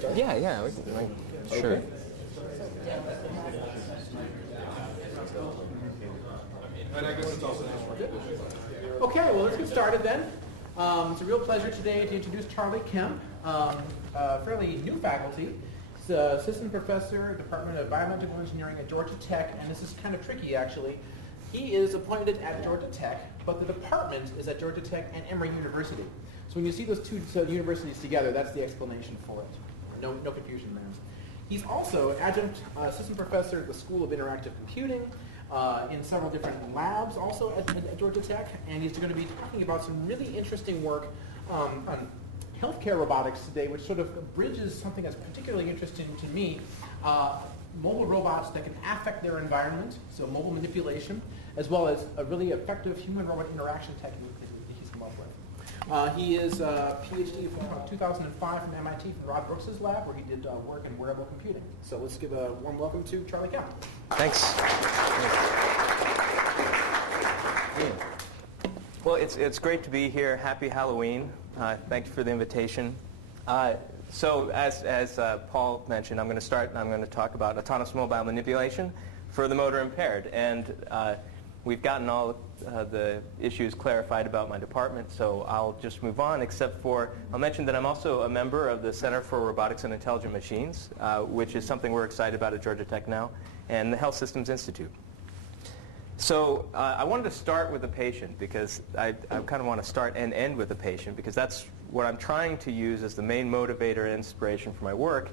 start? Yeah, yeah. Sure. Okay. Okay, well, let's get started then. It's a real pleasure today to introduce Charlie Kemp, fairly new faculty. He's assistant professor, Department of Biomedical Engineering at Georgia Tech, and this is kind of tricky, actually. He is appointed at Georgia Tech, but the department is at Georgia Tech and Emory University. So when you see those two universities together, that's the explanation for it. No confusion there. He's also adjunct assistant professor at the School of Interactive Computing in several different labs also at Georgia Tech, and he's going to be talking about some really interesting work on healthcare robotics today, which sort of bridges something that's particularly interesting to me, mobile robots that can affect their environment, so mobile manipulation, as well as a really effective human-robot interaction technique that he's come up with. He is a PhD from 2005 from MIT from Rod Brooks's lab, where he did work in wearable computing. So let's give a warm welcome to Charlie Kemp. Thanks. Well, it's great to be here. Happy Halloween. Thank you for the invitation. So as Paul mentioned, I'm going to talk about autonomous mobile manipulation for the motor impaired. And we've gotten all the issues clarified about my department, so I'll just move on, except for I'll mention that I'm also a member of the Center for Robotics and Intelligent Machines, which is something we're excited about at Georgia Tech now, and the Health Systems Institute. So I wanted to start with the patient because I kind of want to start and end with the patient because that's what I'm trying to use as the main motivator and inspiration for my work.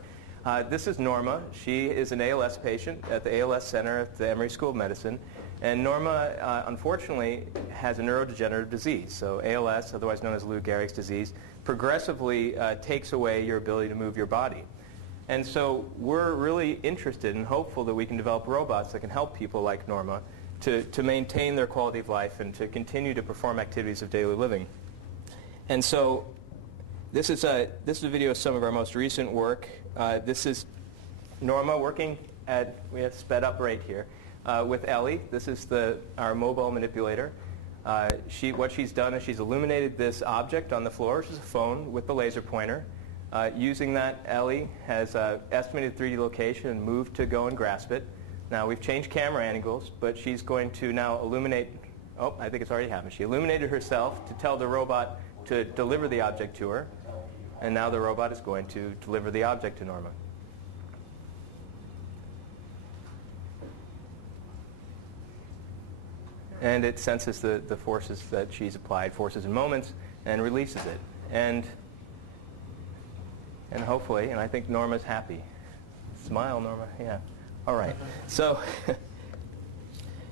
This is Norma. She is an ALS patient at the ALS Center at the Emory School of Medicine. And Norma, unfortunately, has a neurodegenerative disease. So ALS, otherwise known as Lou Gehrig's disease, progressively takes away your ability to move your body. And so we're really interested and hopeful that we can develop robots that can help people like Norma to maintain their quality of life and to continue to perform activities of daily living. And so this is a video of some of our most recent work. This is Norma working at, we have sped up right here, with Ellie. This is our mobile manipulator. What she's done is she's illuminated this object on the floor, which is a phone, with the laser pointer. Using that, Ellie has estimated 3D location and moved to go and grasp it. Now, we've changed camera angles, but she's going to now illuminate. Oh, I think it's already happened. She illuminated herself to tell the robot to deliver the object to her, and now the robot is going to deliver the object to Norma. And it senses the forces that she's applied, forces and moments, and releases it. And hopefully, and I think Norma's happy. Smile, Norma. Yeah. All right. So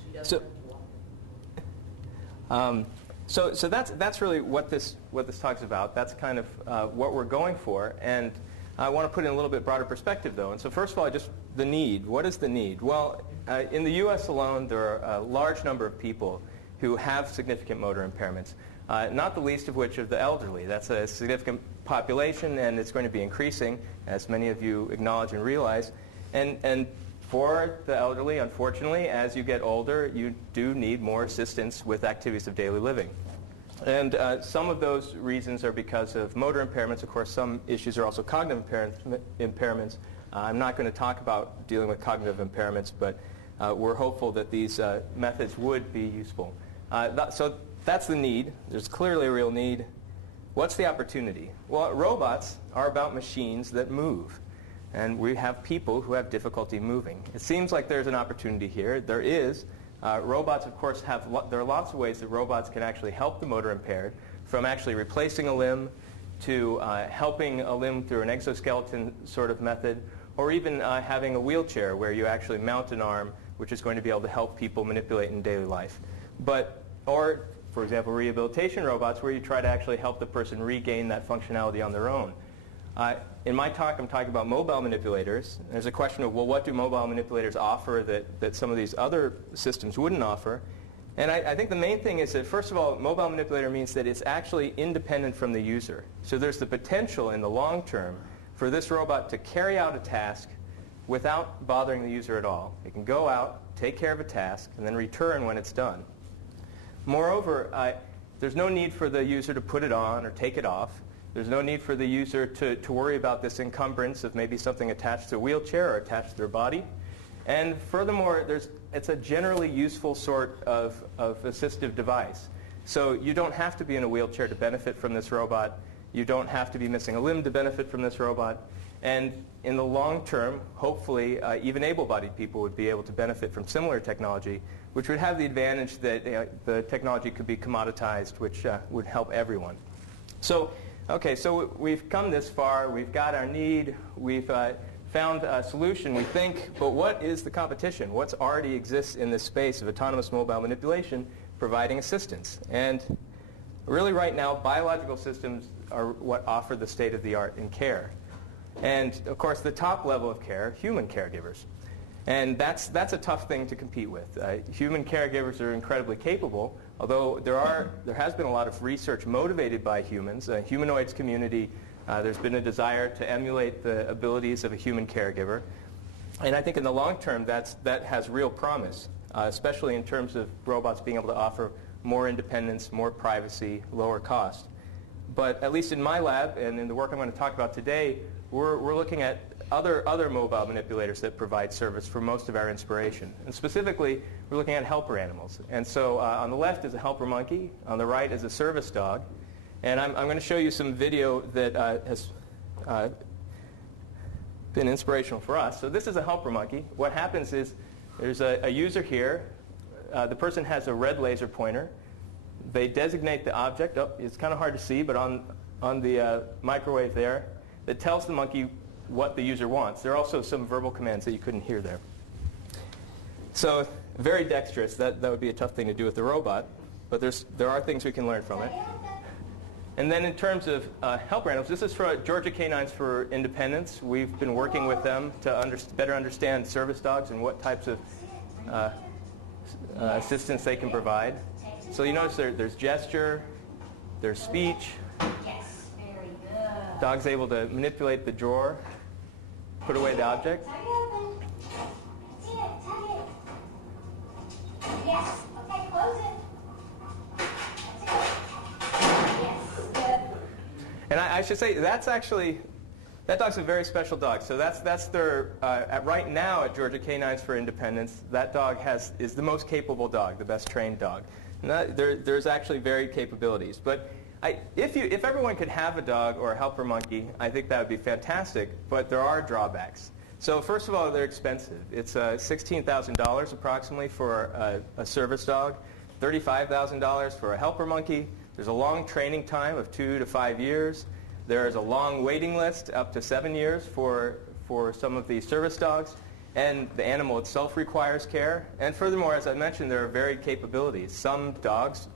that's really what this talks about. That's kind of what we're going for. And I want to put it in a little bit broader perspective, though. And so first of all, just the need. What is the need? Well, in the U.S. alone, there are a large number of people who have significant motor impairments, not the least of which are the elderly. That's a significant population, and it's going to be increasing, as many of you acknowledge and realize. And for the elderly, unfortunately, as you get older, you do need more assistance with activities of daily living. And some of those reasons are because of motor impairments. Of course, some issues are also cognitive impairments. I'm not going to talk about dealing with cognitive impairments, but we're hopeful that these methods would be useful. So that's the need. There's clearly a real need. What's the opportunity? Well, robots are about machines that move. And we have people who have difficulty moving. It seems like there's an opportunity here. There is. Robots, of course, there are lots of ways that robots can actually help the motor impaired, from actually replacing a limb to helping a limb through an exoskeleton sort of method, or even having a wheelchair where you actually mount an arm, which is going to be able to help people manipulate in daily life. Or, for example, rehabilitation robots where you try to actually help the person regain that functionality on their own. In my talk, I'm talking about mobile manipulators. There's a question of, well, what do mobile manipulators offer that some of these other systems wouldn't offer? And I think the main thing is that, first of all, mobile manipulator means that it's actually independent from the user. So there's the potential in the long term for this robot to carry out a task without bothering the user at all. It can go out, take care of a task, and then return when it's done. Moreover, there's no need for the user to put it on or take it off. There's no need for the user to worry about this encumbrance of maybe something attached to a wheelchair or attached to their body. And furthermore, it's a generally useful sort of assistive device. So you don't have to be in a wheelchair to benefit from this robot. You don't have to be missing a limb to benefit from this robot. And in the long term, hopefully, even able-bodied people would be able to benefit from similar technology, which would have the advantage that the technology could be commoditized, which would help everyone. So, okay, so we've come this far. We've got our need. We've found a solution, we think. But what is the competition? What's already exists in this space of autonomous mobile manipulation providing assistance? And really right now, biological systems are what offer the state-of-the-art in care. And, of course, the top level of care, human caregivers. And that's a tough thing to compete with. Human caregivers are incredibly capable, although there has been a lot of research motivated by humans. Humanoids community, there's been a desire to emulate the abilities of a human caregiver. And I think in the long term, that has real promise, especially in terms of robots being able to offer more independence, more privacy, lower cost. But at least in my lab and in the work I'm going to talk about today, we're looking at other mobile manipulators that provide service for most of our inspiration. And specifically, we're looking at helper animals. And so on the left is a helper monkey. On the right is a service dog. And I'm going to show you some video that has been inspirational for us. So this is a helper monkey. What happens is there's a user here. The person has a red laser pointer. They designate the object. Oh, it's kind of hard to see, but on the microwave there, that tells the monkey what the user wants. There are also some verbal commands that you couldn't hear there. So very dexterous. That would be a tough thing to do with the robot, but there are things we can learn from it. And then in terms of helper animals, this is for Georgia Canines for Independence. We've been working with them to better understand service dogs and what types of assistance they can provide. So you notice there's gesture, there's speech. Dog's able to manipulate the drawer, put away the object. Yes. Okay, close it. Yes. Good. And I should say that dog's a very special dog. So that's their right now at Georgia Canines for Independence. That dog is the most capable dog, the best trained dog. And there's actually varied capabilities, but. If everyone could have a dog or a helper monkey, I think that would be fantastic, but there are drawbacks. So first of all, they're expensive. It's $16,000 approximately for a service dog, $35,000 for a helper monkey. There's a long training time of 2 to 5 years. There's a long waiting list, up to 7 years for some of these service dogs. And the animal itself requires care. And furthermore, as I mentioned, there are varied capabilities. Some dogs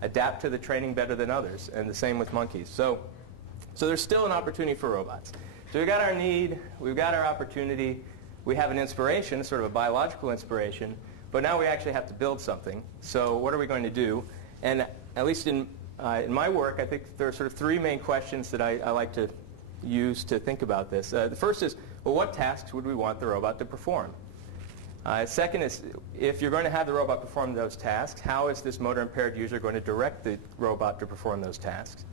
adapt to the training better than others, and the same with monkeys. So there's still an opportunity for robots. So we've got our need, we've got our opportunity, we have an inspiration, sort of a biological inspiration, but now we actually have to build something. So what are we going to do? And at least in my work, I think there are sort of 3 main questions that I like to use to think about this. The first is, well, what tasks would we want the robot to perform? Second is, if you're going to have the robot perform those tasks, how is this motor impaired user going to direct the robot to perform those tasks?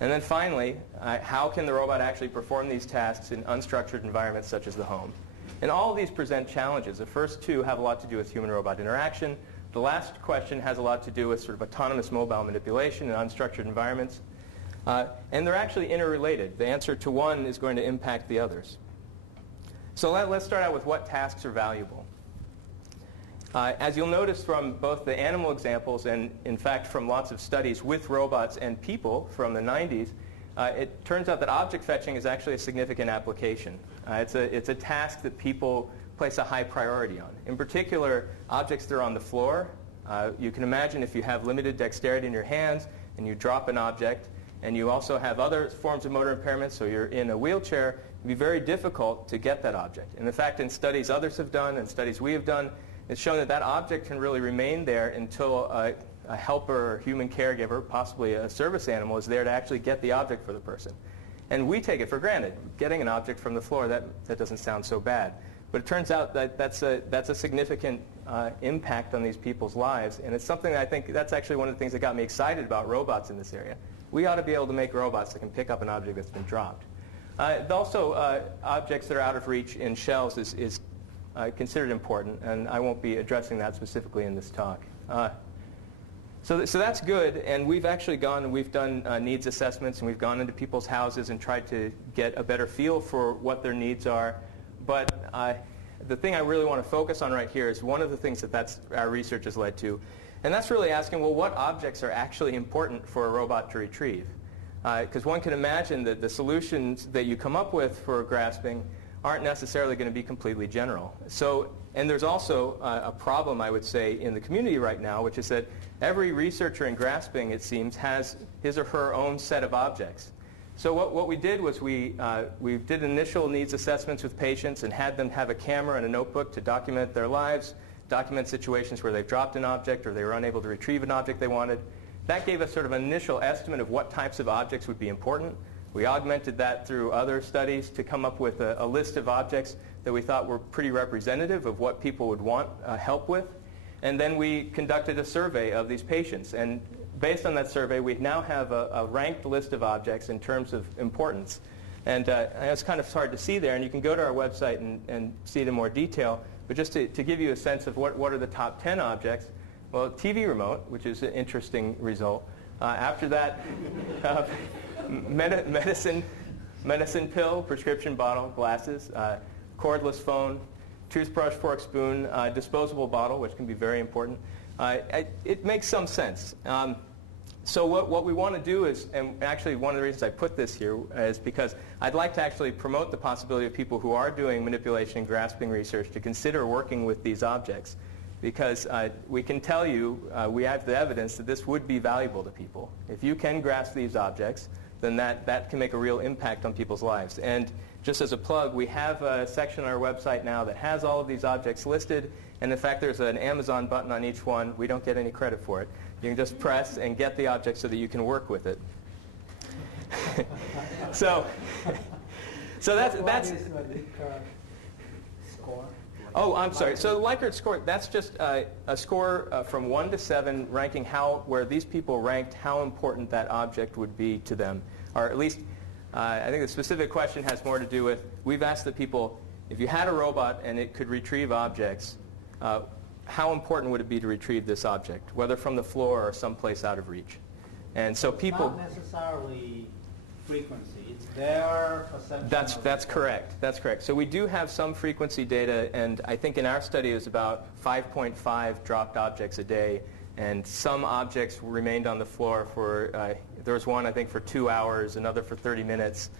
And then finally, how can the robot actually perform these tasks in unstructured environments such as the home? And all of these present challenges. The first 2 have a lot to do with human-robot interaction. The last question has a lot to do with sort of autonomous mobile manipulation in unstructured environments. And they're actually interrelated. The answer to one is going to impact the others. So let's start out with what tasks are valuable. As you'll notice from both the animal examples and, in fact, from lots of studies with robots and people from the 90s, it turns out that object fetching is actually a significant application. It's a task that people place a high priority on. In particular, objects that are on the floor. You can imagine if you have limited dexterity in your hands and you drop an object, and you also have other forms of motor impairment, so you're in a wheelchair, it can be very difficult to get that object. And in fact, in studies others have done and studies we have done, it's shown that that object can really remain there until a helper or human caregiver, possibly a service animal, is there to actually get the object for the person. And we take it for granted. Getting an object from the floor, that doesn't sound so bad. But it turns out that that's a significant impact on these people's lives. And it's something that I think that's actually one of the things that got me excited about robots in this area. we ought to be able to make robots that can pick up an object that's been dropped. Also, objects that are out of reach in shells is considered important, and I won't be addressing that specifically in this talk. So that's good, and we've actually gone and we've done needs assessments, and we've gone into people's houses and tried to get a better feel for what their needs are. But the thing I really want to focus on right here is one of the things that our research has led to, and that's really asking, well, what objects are actually important for a robot to retrieve? Because one can imagine that the solutions that you come up with for grasping aren't necessarily going to be completely general. And there's also a problem, I would say, in the community right now, which is that every researcher in grasping, it seems, has his or her own set of objects. So what we did was we did initial needs assessments with patients and had them have a camera and a notebook to document their lives, document situations where they've dropped an object or they were unable to retrieve an object they wanted. That gave us sort of an initial estimate of what types of objects would be important. We augmented that through other studies to come up with a list of objects that we thought were pretty representative of what people would want help with. And then we conducted a survey of these patients. And based on that survey, we now have a ranked list of objects in terms of importance. And it's kind of hard to see there, and you can go to our website and see it in more detail. But just to give you a sense of what are the top 10 objects, well, TV remote, which is an interesting result. After that, medicine pill, prescription bottle, glasses, cordless phone, toothbrush, fork, spoon, disposable bottle, which can be very important. It makes some sense. So what we want to do is, and actually one of the reasons I put this here is because I'd like to actually promote the possibility of people who are doing manipulation and grasping research to consider working with these objects. Because we can tell you, we have the evidence that this would be valuable to people. If you can grasp these objects, then that can make a real impact on people's lives. And just as a plug, we have a section on our website now that has all of these objects listed. And in fact, there's an Amazon button on each one. We don't get any credit for it. You can just press and get the object so that you can work with it. so that's score. Oh, I'm sorry. So the Likert score, that's just a score from 1 to 7, ranking where these people ranked how important that object would be to them. Or at least, I think the specific question has more to do with, we've asked the people, if you had a robot and it could retrieve objects, how important would it be to retrieve this object, whether from the floor or someplace out of reach? And so people... Not necessarily frequency. It's their perception. That's correct. That's correct. So we do have some frequency data, and I think in our study it was about 5.5 dropped objects a day, and some objects remained on the floor for, there was one I think for 2 hours, another for 30 minutes.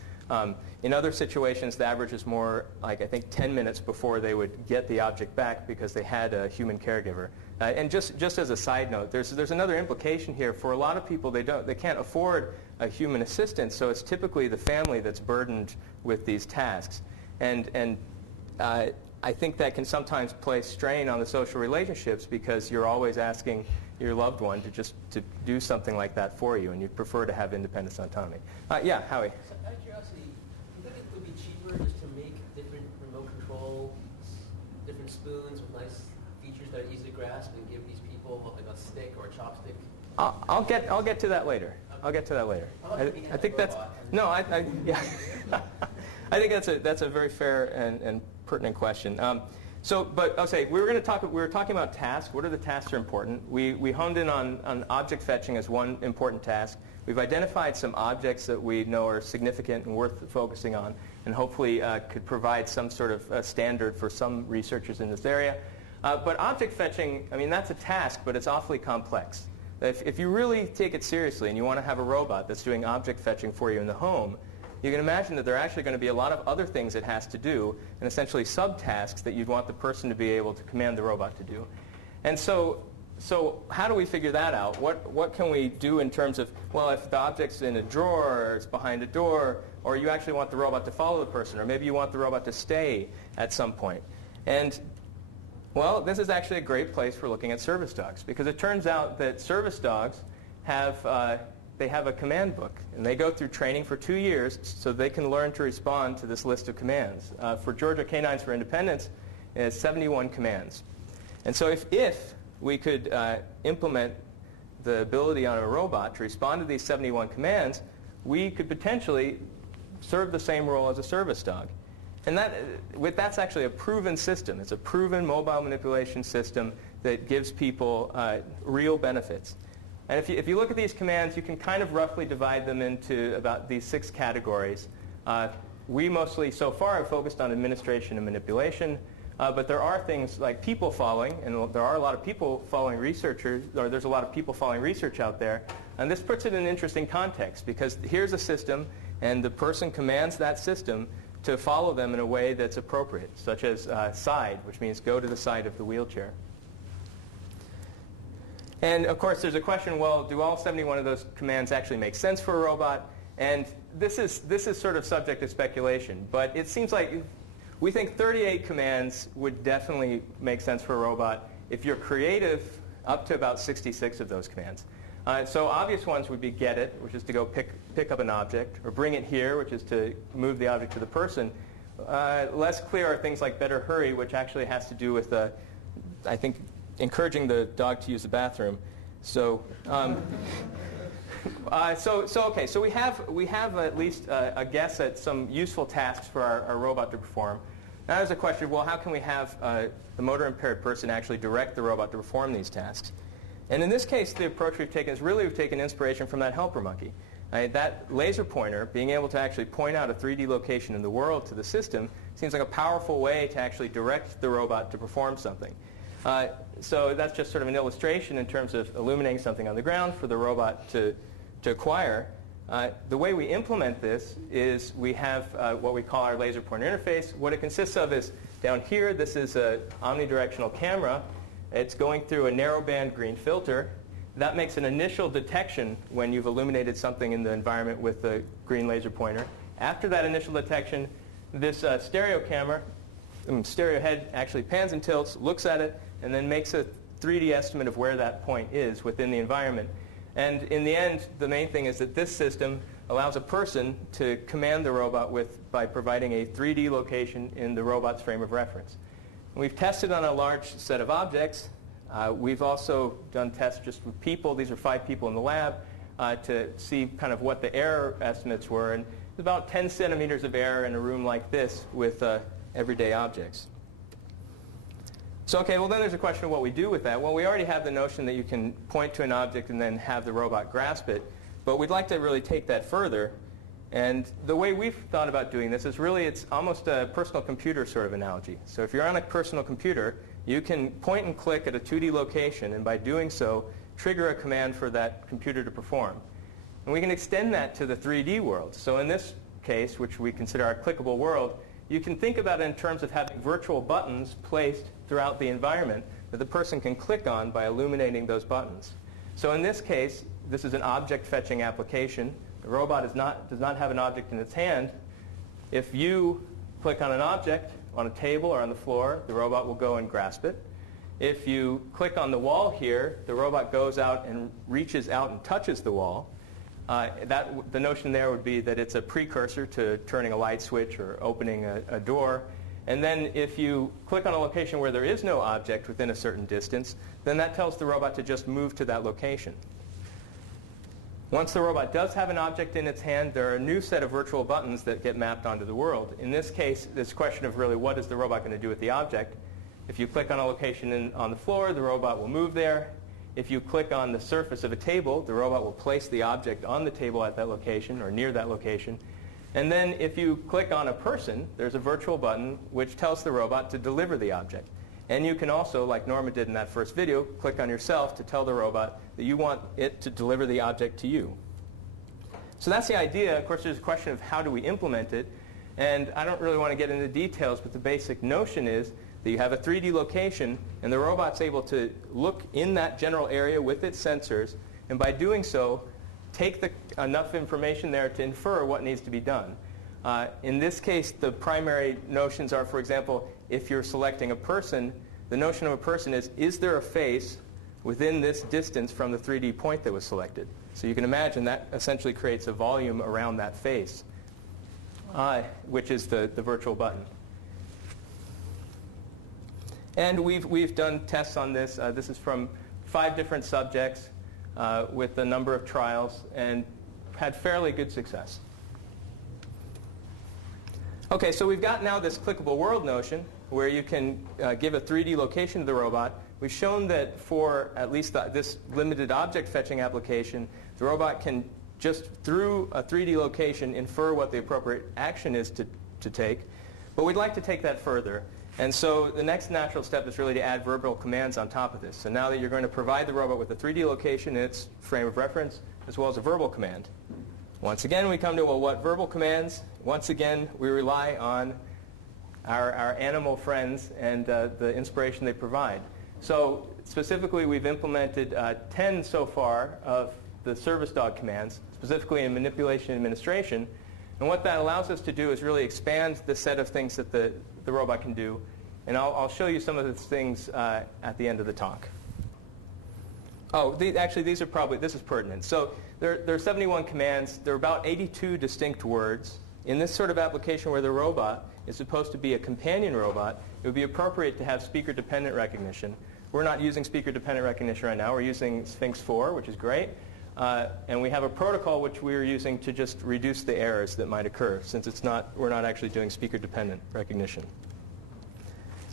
In other situations, the average is more like I think 10 minutes before they would get the object back because they had a human caregiver. And just as a side note, there's another implication here. For a lot of people, they can't afford a human assistant, so it's typically the family that's burdened with these tasks. And I think that can sometimes place strain on the social relationships because you're always asking your loved one to do something like that for you, and you'd prefer to have independence and autonomy. Yeah, Howie. So out of curiosity, do you think it would be cheaper just to make different remote control, different spoons with nice features that are easy to grasp and give these people like a stick or a chopstick? I'll get to that later. I'll get to that later. I think that's yeah. I think that's a very fair and pertinent question. But I'll say we were talking about tasks. What are the tasks that are important? We honed in on object fetching as one important task. We've identified some objects that we know are significant and worth focusing on, and hopefully could provide some sort of standard for some researchers in this area. But object fetching, I mean, that's a task, but it's awfully complex. If you really take it seriously and you want to have a robot that's doing object fetching for you in the home, you can imagine that there are actually going to be a lot of other things it has to do, and essentially subtasks that you'd want the person to be able to command the robot to do. And so how do we figure that out? What can we do in terms of, well, if the object's in a drawer or it's behind a door, or you actually want the robot to follow the person, or maybe you want the robot to stay at some point. And well, this is actually a great place for looking at service dogs, because it turns out that service dogs have a command book, and they go through training for 2 years so they can learn to respond to this list of commands. For Georgia Canines for Independence, it's 71 commands. And so if we could implement the ability on a robot to respond to these 71 commands, we could potentially serve the same role as a service dog. And that's actually a proven system. It's a proven mobile manipulation system that gives people real benefits. And if you look at these commands, you can kind of roughly divide them into about these 6 categories. We mostly, so far, have focused on administration and manipulation. But there are things like people following, and there are a lot of people following researchers, or there's a lot of people following research out there. And this puts it in an interesting context, because here's a system, and the person commands that system to follow them in a way that's appropriate, such as side, which means go to the side of the wheelchair. And of course, there's a question, well, do all 71 of those commands actually make sense for a robot? And this is sort of subject to speculation, but it seems like we think 38 commands would definitely make sense for a robot. If you're creative, up to about 66 of those commands. So obvious ones would be get it, which is to go pick up an object, or bring it here, which is to move the object to the person. Less clear are things like better hurry, which actually has to do with, I think, encouraging the dog to use the bathroom. So, okay. So we have at least a guess at some useful tasks for our robot to perform. Now there's a question: well, how can we have the motor impaired person actually direct the robot to perform these tasks? And in this case, the approach we've taken is really we've taken inspiration from that helper monkey. That laser pointer, being able to actually point out a 3D location in the world to the system, seems like a powerful way to actually direct the robot to perform something. So that's just sort of an illustration in terms of illuminating something on the ground for the robot to acquire. The way we implement this is we have what we call our laser pointer interface. What it consists of is down here, this is an omnidirectional camera. It's going through a narrowband green filter. That makes an initial detection when you've illuminated something in the environment with the green laser pointer. After that initial detection, this stereo camera, stereo head actually pans and tilts, looks at it, and then makes a 3D estimate of where that point is within the environment. And in the end, the main thing is that this system allows a person to command the robot by providing a 3D location in the robot's frame of reference. We've tested on a large set of objects. We've also done tests just with people. These are 5 people in the lab to see kind of what the error estimates were. And there's about 10 centimeters of error in a room like this with everyday objects. So, okay, well, then there's a question of what we do with that. Well, we already have the notion that you can point to an object and then have the robot grasp it. But we'd like to really take that further. And the way we've thought about doing this is really it's almost a personal computer sort of analogy. So if you're on a personal computer, you can point and click at a 2D location, and by doing so, trigger a command for that computer to perform. And we can extend that to the 3D world. So in this case, which we consider our clickable world, you can think about it in terms of having virtual buttons placed throughout the environment that the person can click on by illuminating those buttons. So in this case, this is an object fetching application. The robot does not have an object in its hand. If you click on an object on a table or on the floor, the robot will go and grasp it. If you click on the wall here, the robot goes out and reaches out and touches the wall. The notion there would be that it's a precursor to turning a light switch or opening a door. And then if you click on a location where there is no object within a certain distance, then that tells the robot to just move to that location. Once the robot does have an object in its hand, there are a new set of virtual buttons that get mapped onto the world. In this case, this question of really what is the robot going to do with the object. If you click on a location on the floor, the robot will move there. If you click on the surface of a table, the robot will place the object on the table at that location or near that location. And then if you click on a person, there's a virtual button which tells the robot to deliver the object. And you can also, like Norma did in that first video, click on yourself to tell the robot that you want it to deliver the object to you. So that's the idea. Of course, there's a question of how do we implement it. And I don't really want to get into details, but the basic notion is that you have a 3D location, and the robot's able to look in that general area with its sensors, and by doing so, take enough information there to infer what needs to be done. In this case, the primary notions are, for example, if you're selecting a person, the notion of a person is there a face within this distance from the 3D point that was selected? So you can imagine that essentially creates a volume around that face, which is the virtual button. And we've done tests on this. This is from 5 different subjects. with a number of trials and had fairly good success. Okay, so we've got now this clickable world notion where you can give a 3D location to the robot. We've shown that for at least this limited object fetching application, the robot can just through a 3D location infer what the appropriate action is to take. But we'd like to take that further. And so the next natural step is really to add verbal commands on top of this. So now that you're going to provide the robot with a 3D location in its frame of reference, as well as a verbal command. Once again, we come to, well, what verbal commands? Once again, we rely on our animal friends and the inspiration they provide. So specifically, we've implemented 10 so far of the service dog commands, specifically in manipulation and administration. And what that allows us to do is really expand the set of things that the robot can do. And I'll show you some of the things at the end of the talk. Oh, actually, this is pertinent. So there are 71 commands. There are about 82 distinct words. In this sort of application where the robot is supposed to be a companion robot, it would be appropriate to have speaker-dependent recognition. We're not using speaker-dependent recognition right now. We're using Sphinx 4, which is great. And we have a protocol which we're using to just reduce the errors that might occur, since we're not actually doing speaker-dependent recognition.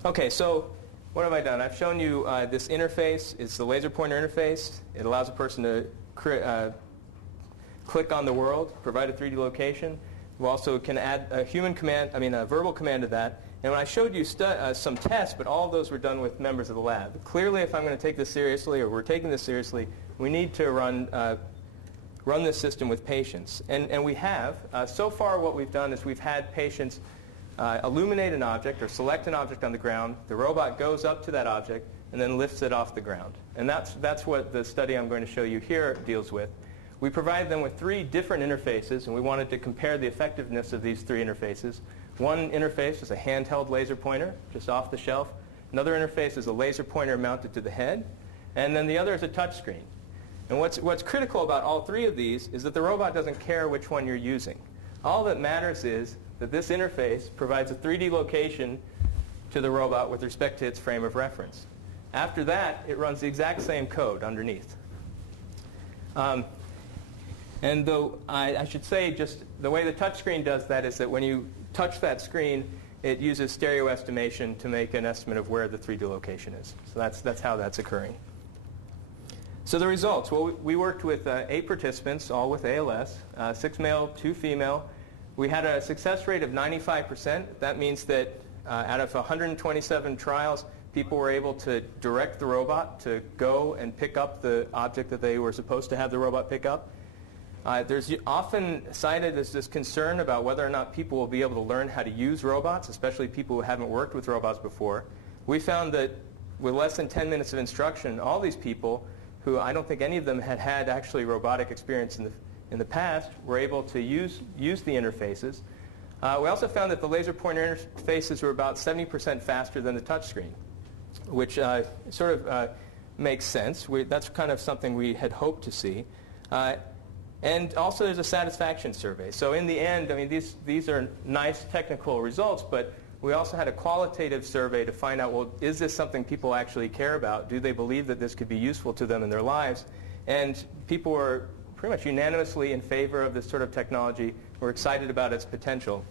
Okay, so what have I done? I've shown you this interface. It's the laser pointer interface. It allows a person to click on the world, provide a 3D location. We also can add a verbal command to that. And when I showed you some tests, but all of those were done with members of the lab. Clearly, if I'm going to take this seriously, or we're taking this seriously, we need to run this system with patients. And we have. So far, what we've done is we've had patients illuminate an object or select an object on the ground. The robot goes up to that object and then lifts it off the ground. And that's what the study I'm going to show you here deals with. We provided them with 3 different interfaces, and we wanted to compare the effectiveness of these 3 interfaces. One interface is a handheld laser pointer, just off the shelf. Another interface is a laser pointer mounted to the head. And then the other is a touch screen. And what's critical about all 3 of these is that the robot doesn't care which one you're using. All that matters is that this interface provides a 3D location to the robot with respect to its frame of reference. After that, it runs the exact same code underneath. And though I should say just the way the touchscreen does that is that when you touch that screen, it uses stereo estimation to make an estimate of where the 3D location is. So that's how that's occurring. So the results. Well, we worked with 8 participants, all with ALS, 6 male, 2 female. We had a success rate of 95%. That means that out of 127 trials, people were able to direct the robot to go and pick up the object that they were supposed to have the robot pick up. There's often cited as this concern about whether or not people will be able to learn how to use robots, especially people who haven't worked with robots before. We found that with less than 10 minutes of instruction, all these people, who I don't think any of them had actually robotic experience in the past, were able to use the interfaces. We also found that the laser pointer interfaces were about 70% faster than the touchscreen, which sort of makes sense. That's kind of something we had hoped to see. And also there's a satisfaction survey. So in the end, I mean, these are nice technical results, but we also had a qualitative survey to find out, well, is this something people actually care about? Do they believe that this could be useful to them in their lives? And people were pretty much unanimously in favor of this sort of technology. We're excited about its potential.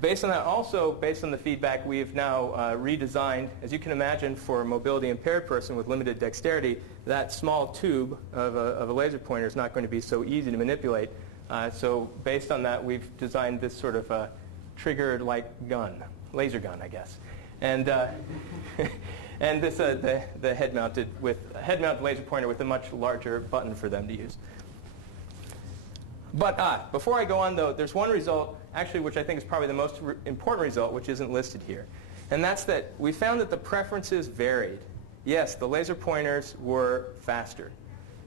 Based on that, also based on the feedback, we've now redesigned, as you can imagine, for a mobility impaired person with limited dexterity, that small tube of a laser pointer is not going to be so easy to manipulate. So based on that, we've designed this sort of triggered-like gun, laser gun, I guess, and and this the head-mounted laser pointer with a much larger button for them to use. But before I go on, though, there's one result, actually, which I think is probably the most important result, which isn't listed here. And that's that we found that the preferences varied. Yes, the laser pointers were faster.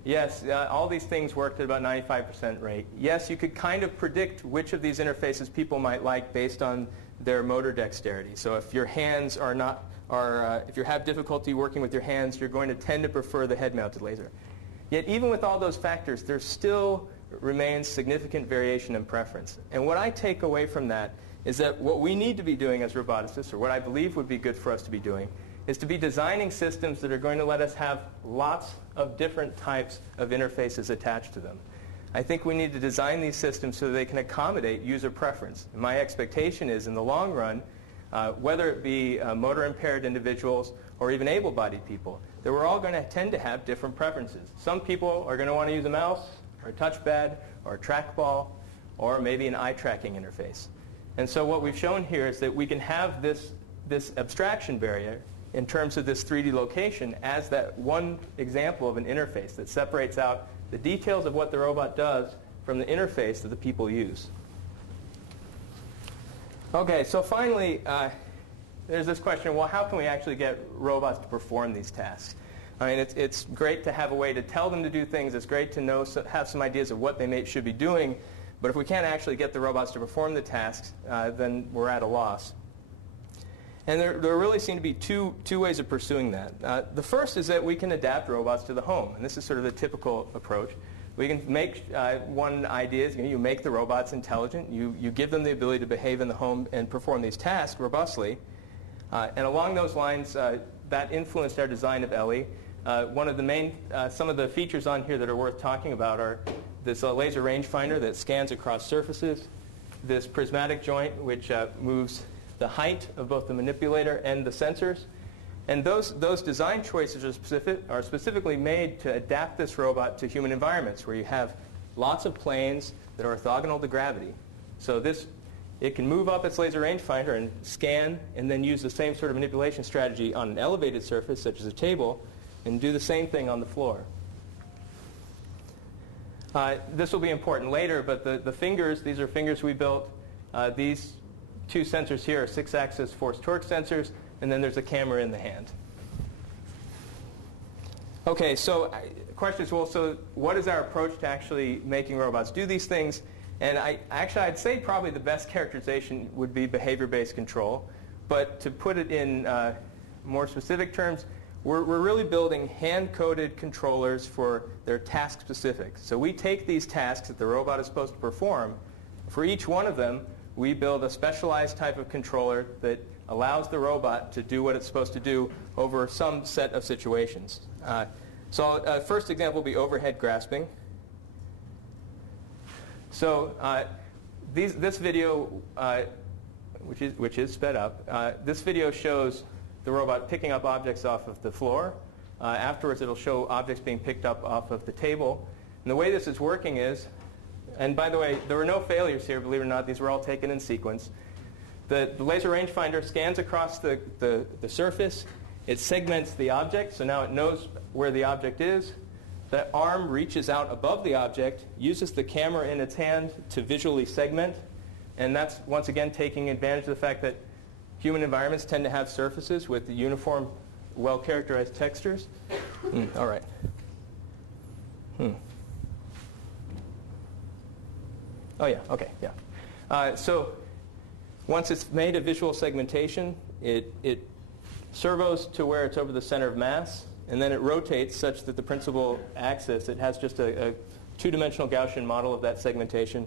Yes, all these things worked at about 95% rate. Yes, you could kind of predict which of these interfaces people might like based on their motor dexterity. So if your hands if you have difficulty working with your hands, you're going to tend to prefer the head-mounted laser. Yet even with all those factors, there still remains significant variation in preference. And what I take away from that is that what we need to be doing as roboticists, or what I believe would be good for us to be doing, is to be designing systems that are going to let us have lots of different types of interfaces attached to them. I think we need to design these systems so that they can accommodate user preference. And my expectation is, in the long run, whether it be motor impaired individuals or even able-bodied people, that we're all going to tend to have different preferences. Some people are going to want to use a mouse or a touchpad or a trackball or maybe an eye tracking interface. And so what we've shown here is that we can have this abstraction barrier in terms of this 3D location as that one example of an interface that separates out the details of what the robot does from the interface that the people use. Okay, so finally, there's this question, well, how can we actually get robots to perform these tasks? I mean, it's great to have a way to tell them to do things. It's great to have some ideas of what they should be doing. But if we can't actually get the robots to perform the tasks, then we're at a loss. And there really seem to be two ways of pursuing that. The first is that we can adapt robots to the home. And this is sort of the typical approach. We can make, one idea is, you make the robots intelligent. You give them the ability to behave in the home and perform these tasks robustly. And along those lines, that influenced our design of Ellie. One of the main, some of the features on here that are worth talking about are this laser rangefinder that scans across surfaces, this prismatic joint which moves the height of both the manipulator and the sensors. And those design choices are specifically made to adapt this robot to human environments where you have lots of planes that are orthogonal to gravity. So it can move up its laser rangefinder and scan and then use the same sort of manipulation strategy on an elevated surface, such as a table, and do the same thing on the floor. This will be important later, but the fingers, these are fingers we built. These two sensors here are 6-axis force-torque sensors, and then there's a camera in the hand. Okay, so the question is, well, so what is our approach to actually making robots do these things? And I'd say probably the best characterization would be behavior-based control. But to put it in more specific terms, we're really building hand-coded controllers for their task-specific. So we take these tasks that the robot is supposed to perform. For each one of them, we build a specialized type of controller that allows the robot to do what it's supposed to do over some set of situations. So first example will be overhead grasping. So this video, which is sped up, this video shows the robot picking up objects off of the floor. Afterwards, it'll show objects being picked up off of the table. And the way this is working is, and by the way, there were no failures here, believe it or not. These were all taken in sequence. The laser rangefinder scans across the surface. It segments the object, so now it knows where the object is. The arm reaches out above the object, uses the camera in its hand to visually segment. And that's, once again, taking advantage of the fact that human environments tend to have surfaces with uniform, well-characterized textures. All right. Oh, yeah. OK, yeah. So once it's made a visual segmentation, it servos to where it's over the center of mass. And then it rotates such that the principal axis, it has just a two-dimensional Gaussian model of that segmentation.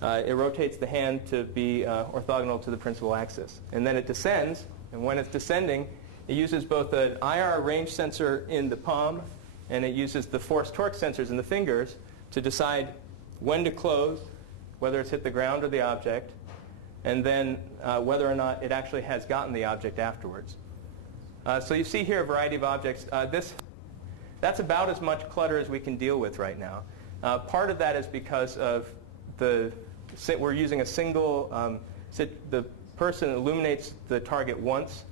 It rotates the hand to be orthogonal to the principal axis. And then it descends. And when it's descending, it uses both an IR range sensor in the palm, and it uses the force-torque sensors in the fingers to decide when to close, whether it's hit the ground or the object, and then whether or not it actually has gotten the object afterwards. So you see here a variety of objects. That's about as much clutter as we can deal with right now. Part of that is because of we're using a single, the person illuminates the target once,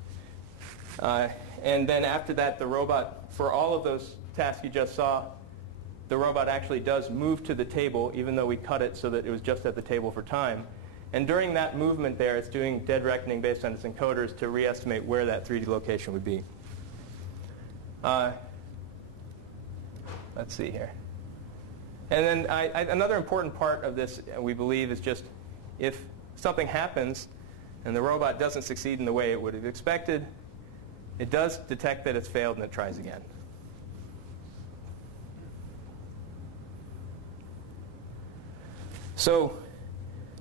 and then after that the robot, for all of those tasks you just saw, the robot actually does move to the table, even though we cut it so that it was just at the table for time. And during that movement there, it's doing dead reckoning based on its encoders to re-estimate where that 3D location would be. Let's see here. And then another important part of this, we believe, is just if something happens and the robot doesn't succeed in the way it would have expected, it does detect that it's failed and it tries again. So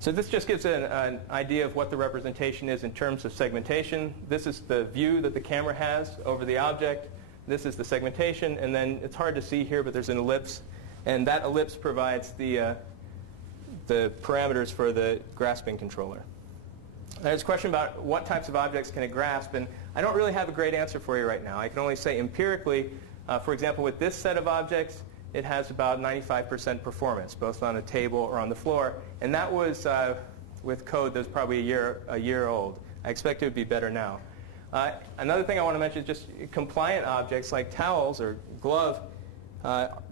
So this just gives an idea of what the representation is in terms of segmentation. This is the view that the camera has over the object. This is the segmentation, and then it's hard to see here, but there's an ellipse, and that ellipse provides the parameters for the grasping controller. There's a question about what types of objects can it grasp, and I don't really have a great answer for you right now. I can only say empirically, for example, with this set of objects, it has about 95% performance, both on a table or on the floor, and that was, with code, that was probably a year old. I expect it would be better now. Another thing I want to mention is just compliant objects like towels or glove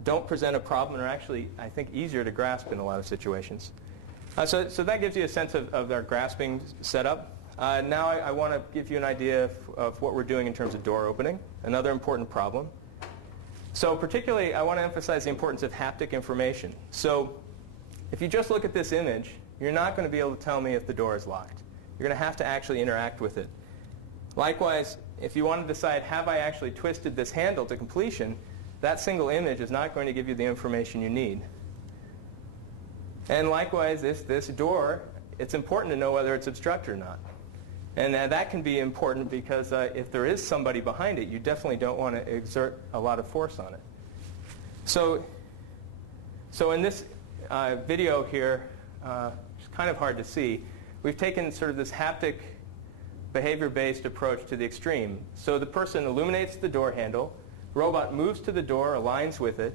don't present a problem and are actually, I think, easier to grasp in a lot of situations. So that gives you a sense of our grasping setup. Now I want to give you an idea of what we're doing in terms of door opening, another important problem. So particularly, I want to emphasize the importance of haptic information. So if you just look at this image, you're not going to be able to tell me if the door is locked. You're going to have to actually interact with it. Likewise, if you want to decide, have I actually twisted this handle to completion, that single image is not going to give you the information you need. And likewise, this door, it's important to know whether it's obstructed or not. And that can be important because if there is somebody behind it, you definitely don't want to exert a lot of force on it. So in this video here, it's kind of hard to see, we've taken sort of this haptic behavior-based approach to the extreme. So the person illuminates the door handle, robot moves to the door, aligns with it,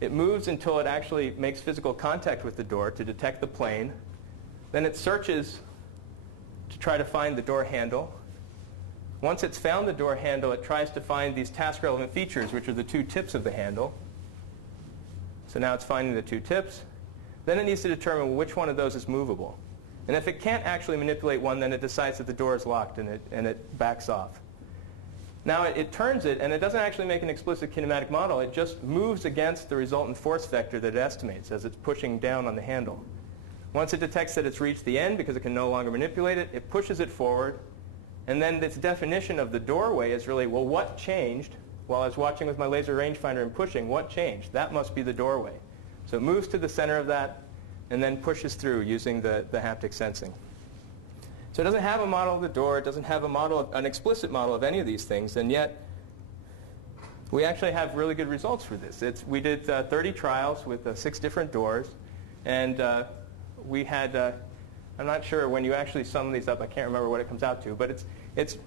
it moves until it actually makes physical contact with the door to detect the plane, then it searches to try to find the door handle. Once it's found the door handle, it tries to find these task-relevant features, which are the two tips of the handle. So now it's finding the two tips. Then it needs to determine which one of those is movable. And if it can't actually manipulate one, then it decides that the door is locked and it backs off. Now it turns it, and it doesn't actually make an explicit kinematic model. It just moves against the resultant force vector that it estimates as it's pushing down on the handle. Once it detects that it's reached the end because it can no longer manipulate it, it pushes it forward. And then its definition of the doorway is really, well, what changed while I was watching with my laser rangefinder and pushing? What changed? That must be the doorway. So it moves to the center of that and then pushes through using the haptic sensing. So it doesn't have a model of the door. It doesn't have an explicit model of any of these things. And yet, we actually have really good results for this. We did 30 trials with 6 different doors. And we had, I'm not sure when you actually sum these up, I can't remember what it comes out to, but it's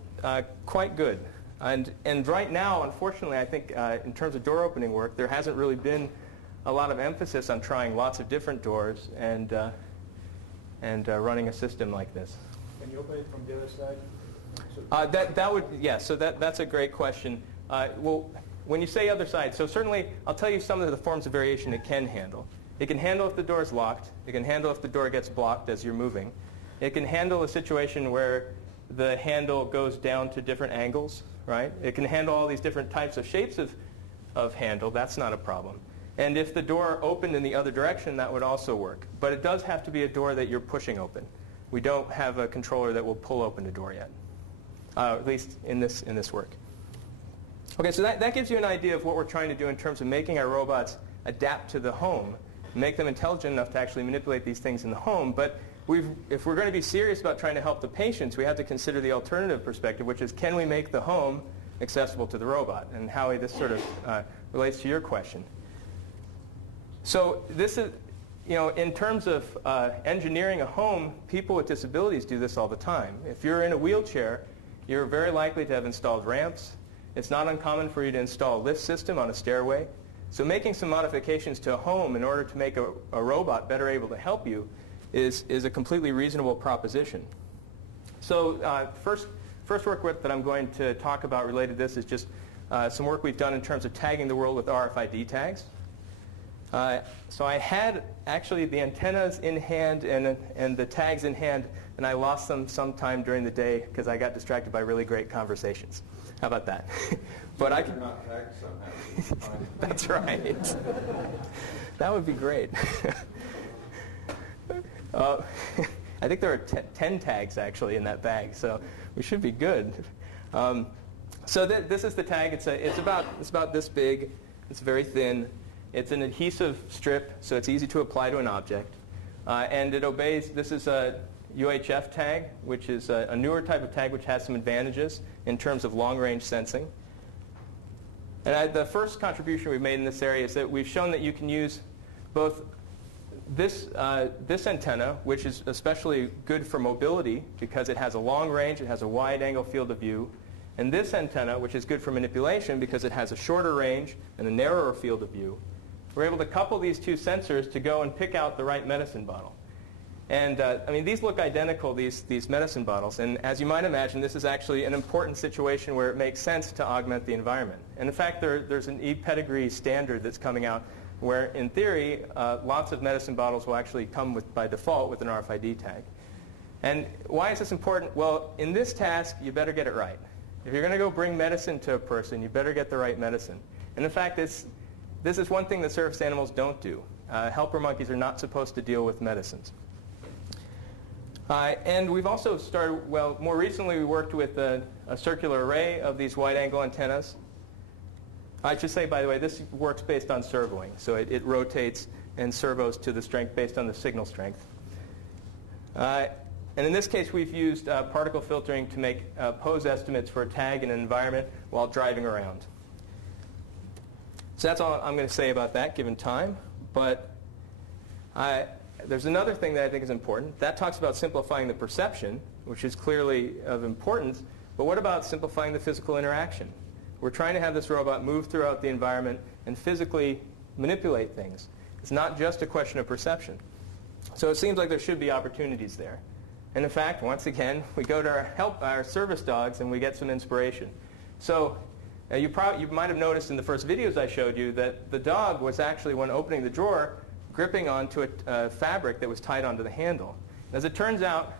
quite good. And right now, unfortunately, I think in terms of door opening work, there hasn't really been a lot of emphasis on trying lots of different doors and running a system like this. Can you open it from the other side? So that's a great question. Well, when you say other side, so certainly I'll tell you some of the forms of variation it can handle. It can handle if the door is locked. It can handle if the door gets blocked as you're moving. It can handle a situation where the handle goes down to different angles, right? It can handle all these different types of shapes of handle. That's not a problem. And if the door opened in the other direction, that would also work. But it does have to be a door that you're pushing open. We don't have a controller that will pull open a door yet, at least in this work. Okay, so that gives you an idea of what we're trying to do in terms of making our robots adapt to the home, make them intelligent enough to actually manipulate these things in the home. But if we're going to be serious about trying to help the patients, we have to consider the alternative perspective, which is, can we make the home accessible to the robot? And Howie, this sort of relates to your question. So this is, in terms of engineering a home, people with disabilities do this all the time. If you're in a wheelchair, you're very likely to have installed ramps. It's not uncommon for you to install a lift system on a stairway. So making some modifications to a home in order to make a robot better able to help you is a completely reasonable proposition. So first work that I'm going to talk about related to this is just some work we've done in terms of tagging the world with RFID tags. So I had actually the antennas in hand and the tags in hand, and I lost them sometime during the day because I got distracted by really great conversations. How about that? But I can. Not tagged somehow. That's right. That would be great. I think there are 10 tags actually in that bag, so we should be good. So this is the tag. It's about this big. It's very thin. It's an adhesive strip, so it's easy to apply to an object. And it obeys, this is a UHF tag, which is a newer type of tag which has some advantages in terms of long-range sensing. And the first contribution we've made in this area is that we've shown that you can use both this antenna, which is especially good for mobility because it has a long range, it has a wide-angle field of view, and this antenna, which is good for manipulation because it has a shorter range and a narrower field of view. We're able to couple these two sensors to go and pick out the right medicine bottle. And I mean, these look identical, these medicine bottles. And as you might imagine, this is actually an important situation where it makes sense to augment the environment. And in fact, there's an e-pedigree standard that's coming out where, in theory, lots of medicine bottles will actually come by default with an RFID tag. And why is this important? Well, in this task, you better get it right. If you're going to go bring medicine to a person, you better get the right medicine. And in fact, this is one thing that service animals don't do. Helper monkeys are not supposed to deal with medicines. And we've also started, well, more recently we worked with a circular array of these wide-angle antennas. I should say, by the way, this works based on servoing. So it rotates and servos to the strength based on the signal strength. And in this case, we've used particle filtering to make pose estimates for a tag in an environment while driving around. So that's all I'm going to say about that, given time. But there's another thing that I think is important. That talks about simplifying the perception, which is clearly of importance. But what about simplifying the physical interaction? We're trying to have this robot move throughout the environment and physically manipulate things. It's not just a question of perception. So it seems like there should be opportunities there. And in fact, once again, we go to our service dogs and we get some inspiration. So you might have noticed in the first videos I showed you that the dog was actually, when opening the drawer, gripping onto a fabric that was tied onto the handle. As it turns out,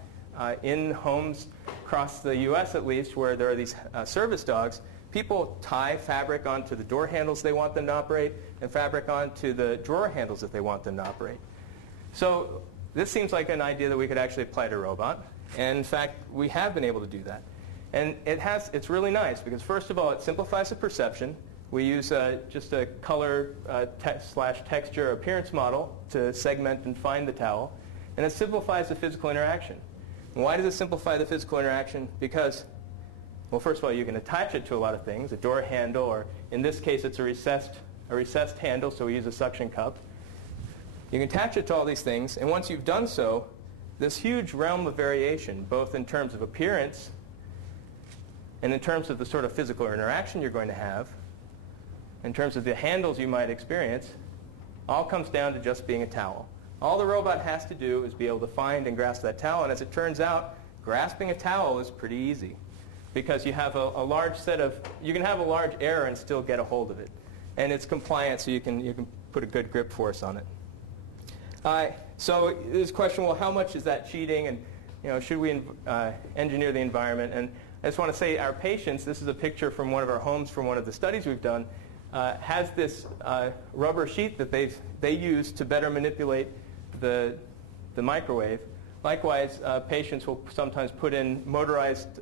in homes across the US at least, where there are these service dogs, people tie fabric onto the door handles they want them to operate and fabric onto the drawer handles that they want them to operate. So this seems like an idea that we could actually apply to a robot. And in fact, we have been able to do that. And it's really nice because, first of all, it simplifies the perception. We use just a color / texture appearance model to segment and find the towel. And it simplifies the physical interaction. And why does it simplify the physical interaction? Because, well, first of all, you can attach it to a lot of things, a door handle, or in this case, it's a recessed handle, so we use a suction cup. You can attach it to all these things, and once you've done so, this huge realm of variation, both in terms of appearance and in terms of the sort of physical interaction you're going to have, in terms of the handles you might experience, all comes down to just being a towel. All the robot has to do is be able to find and grasp that towel, and as it turns out, grasping a towel is pretty easy because you have a large set of, you can have a large error and still get a hold of it. And it's compliant, so you can put a good grip force on it. So there's a question, well, how much is that cheating, and should we engineer the environment? And I just want to say our patients, this is a picture from one of our homes from one of the studies we've done, has this rubber sheet that they use to better manipulate the microwave. Likewise, patients will sometimes put in motorized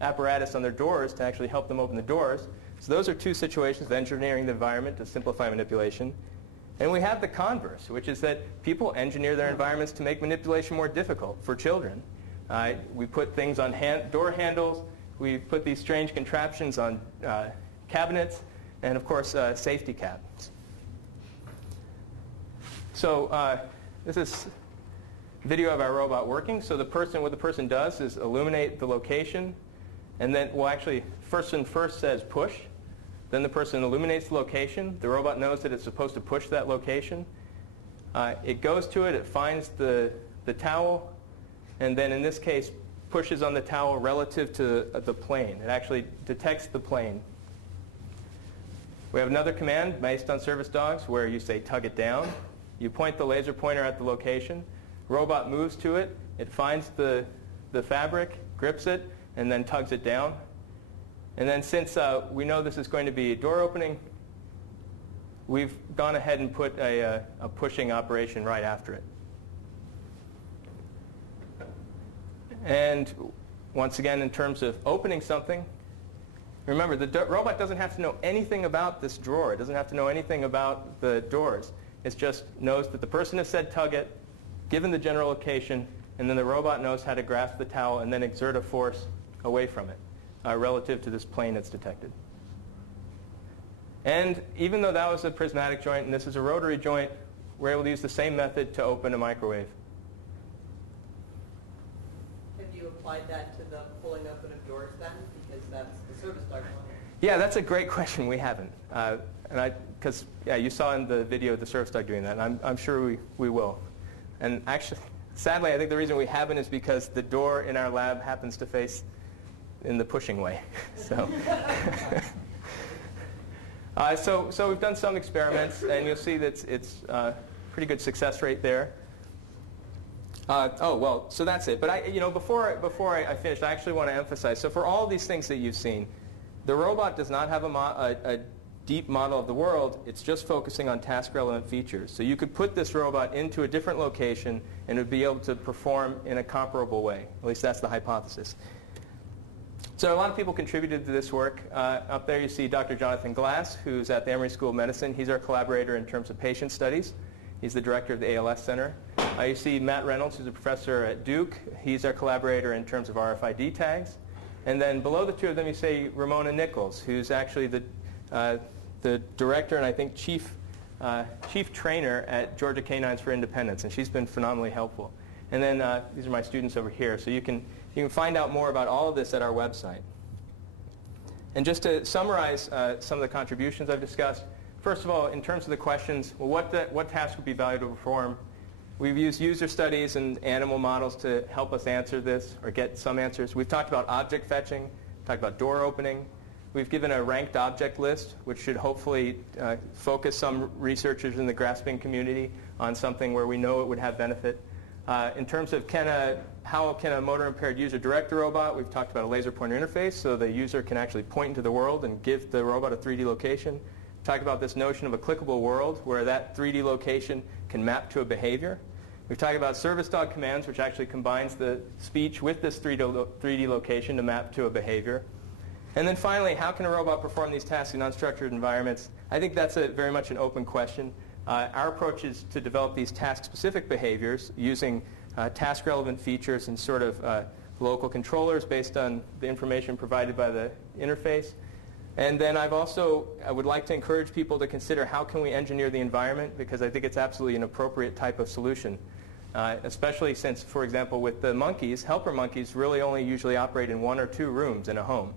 apparatus on their doors to actually help them open the doors. So those are two situations of engineering the environment to simplify manipulation. And we have the converse, which is that people engineer their environments to make manipulation more difficult for children. We put things on door handles. We put these strange contraptions on cabinets. And, of course, safety cabins. So this is video of our robot working. So what the person does is illuminate the location. And then, well, actually, first says push. Then the person illuminates the location. The robot knows that it's supposed to push that location. It goes to it. It finds the towel. And then, in this case, pushes on the towel relative to the plane. It actually detects the plane. We have another command based on service dogs where you say tug it down. You point the laser pointer at the location. Robot moves to it. It finds the fabric, grips it, and then tugs it down. And then since we know this is going to be a door opening, we've gone ahead and put a pushing operation right after it. And once again, in terms of opening something, remember, the robot doesn't have to know anything about this drawer. It doesn't have to know anything about the doors. It just knows that the person has said tug it, given the general location, and then the robot knows how to grasp the towel and then exert a force away from it relative to this plane that's detected. And even though that was a prismatic joint and this is a rotary joint, we're able to use the same method to open a microwave. Have you applied that to the pulling open of doors then? Because that's the service dog model. Yeah, that's a great question. We haven't. Because you saw in the video the service dog doing that, and I'm sure we will. And actually, sadly, I think the reason we haven't is because the door in our lab happens to face in the pushing way. So, so we've done some experiments, and you'll see that it's pretty good success rate there. So that's it. But before I finish, I actually want to emphasize. So for all these things that you've seen, the robot does not have a deep model of the world. It's just focusing on task-relevant features. So you could put this robot into a different location, and it would be able to perform in a comparable way. At least that's the hypothesis. So a lot of people contributed to this work. Up there you see Dr. Jonathan Glass, who's at the Emory School of Medicine. He's our collaborator in terms of patient studies. He's the director of the ALS Center. You see Matt Reynolds, who's a professor at Duke. He's our collaborator in terms of RFID tags. And then below the two of them you see Ramona Nichols, who's actually the director and I think chief trainer at Georgia Canines for Independence, and she's been phenomenally helpful. And then these are my students over here. So you can find out more about all of this at our website. And just to summarize some of the contributions I've discussed, first of all, in terms of the questions, well, what tasks would be valuable to perform? We've used user studies and animal models to help us answer this or get some answers. We've talked about object fetching, talked about door opening. We've given a ranked object list, which should hopefully focus some researchers in the grasping community on something where we know it would have benefit. In terms of how can a motor impaired user direct the robot, we've talked about a laser pointer interface so the user can actually point into the world and give the robot a 3D location. Talked about this notion of a clickable world where that 3D location can map to a behavior. We've talked about service dog commands, which actually combines the speech with this 3D location to map to a behavior. And then finally, how can a robot perform these tasks in unstructured environments? I think that's very much an open question. Our approach is to develop these task-specific behaviors using task-relevant features and sort of local controllers based on the information provided by the interface. And then I would like to encourage people to consider how can we engineer the environment, because I think it's absolutely an appropriate type of solution, especially since, for example, with the monkeys, helper monkeys really only usually operate in 1 or 2 rooms in a home.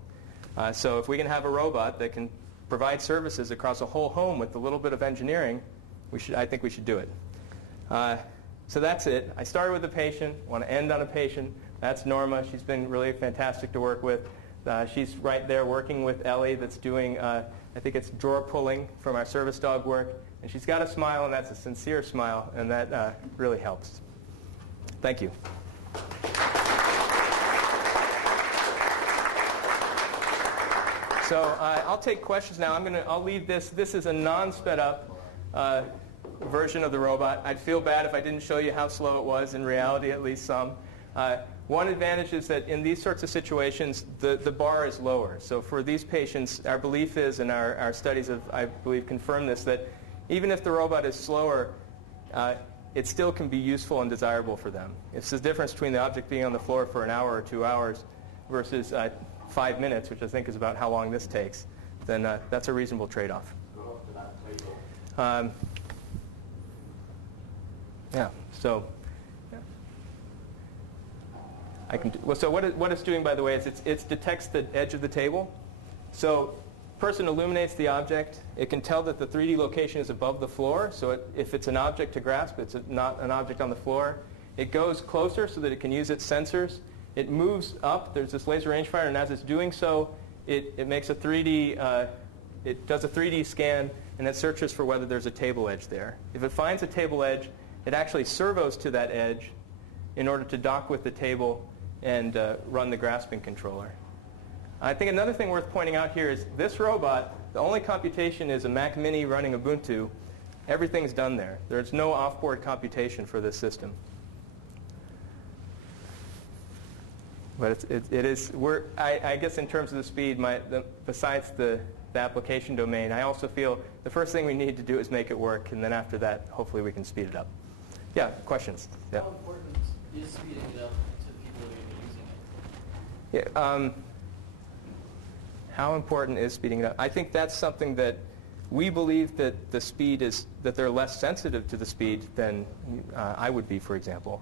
So if we can have a robot that can provide services across a whole home with a little bit of engineering, I think we should do it. So that's it. I started with a patient, want to end on a patient. That's Norma. She's been really fantastic to work with. She's right there working with Ellie that's doing, I think it's drawer pulling from our service dog work. And she's got a smile, and that's a sincere smile, and that really helps. Thank you. So I'll take questions now. I'll leave this. This is a non-sped up version of the robot. I'd feel bad if I didn't show you how slow it was, in reality, at least some. One advantage is that in these sorts of situations, the bar is lower. So for these patients, our belief is, and our studies have, I believe, confirmed this, that even if the robot is slower, it still can be useful and desirable for them. It's the difference between the object being on the floor for an hour or 2 hours versus 5 minutes, which I think is about how long this takes. Then that's a reasonable trade-off. Yeah. So. So what it's doing, by the way, is it detects the edge of the table. So person illuminates the object. It can tell that the 3D location is above the floor. So if it's an object to grasp, it's not an object on the floor. It goes closer so that it can use its sensors. It moves up. There's this laser rangefinder, and as it's doing so, it makes a 3D. It does a 3D scan, and it searches for whether there's a table edge there. If it finds a table edge, it actually servos to that edge in order to dock with the table and run the grasping controller. I think another thing worth pointing out here is this robot, the only computation is a Mac Mini running Ubuntu. Everything's done there. There's no off-board computation for this system. But I guess in terms of the speed, besides the application domain, I also feel the first thing we need to do is make it work, and then after that, hopefully we can speed it up. Yeah, questions? Yeah. How important is speeding it up to people who are going to be using it? Yeah, how important is speeding it up? I think that's something that we believe that the speed is, that they're less sensitive to the speed than I would be, for example.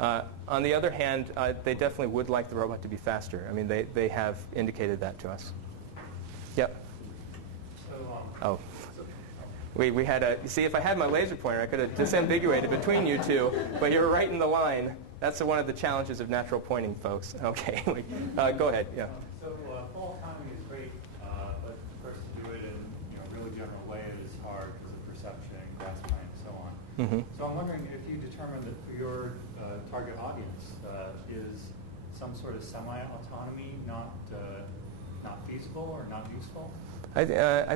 On the other hand, they definitely would like the robot to be faster. I mean, they have indicated that to us. Yep. Oh. We had a, you see, if I had my laser pointer, I could have disambiguated between you two, but you're right in the line. That's one of the challenges of natural pointing, folks. Okay, go ahead. Yeah. So full autonomy is great, but first to do it in really general way is hard because of perception, grasping, and so on. Mm-hmm. So I'm wondering if you determine that for your target audience is some sort of semi-autonomy not feasible or not useful? I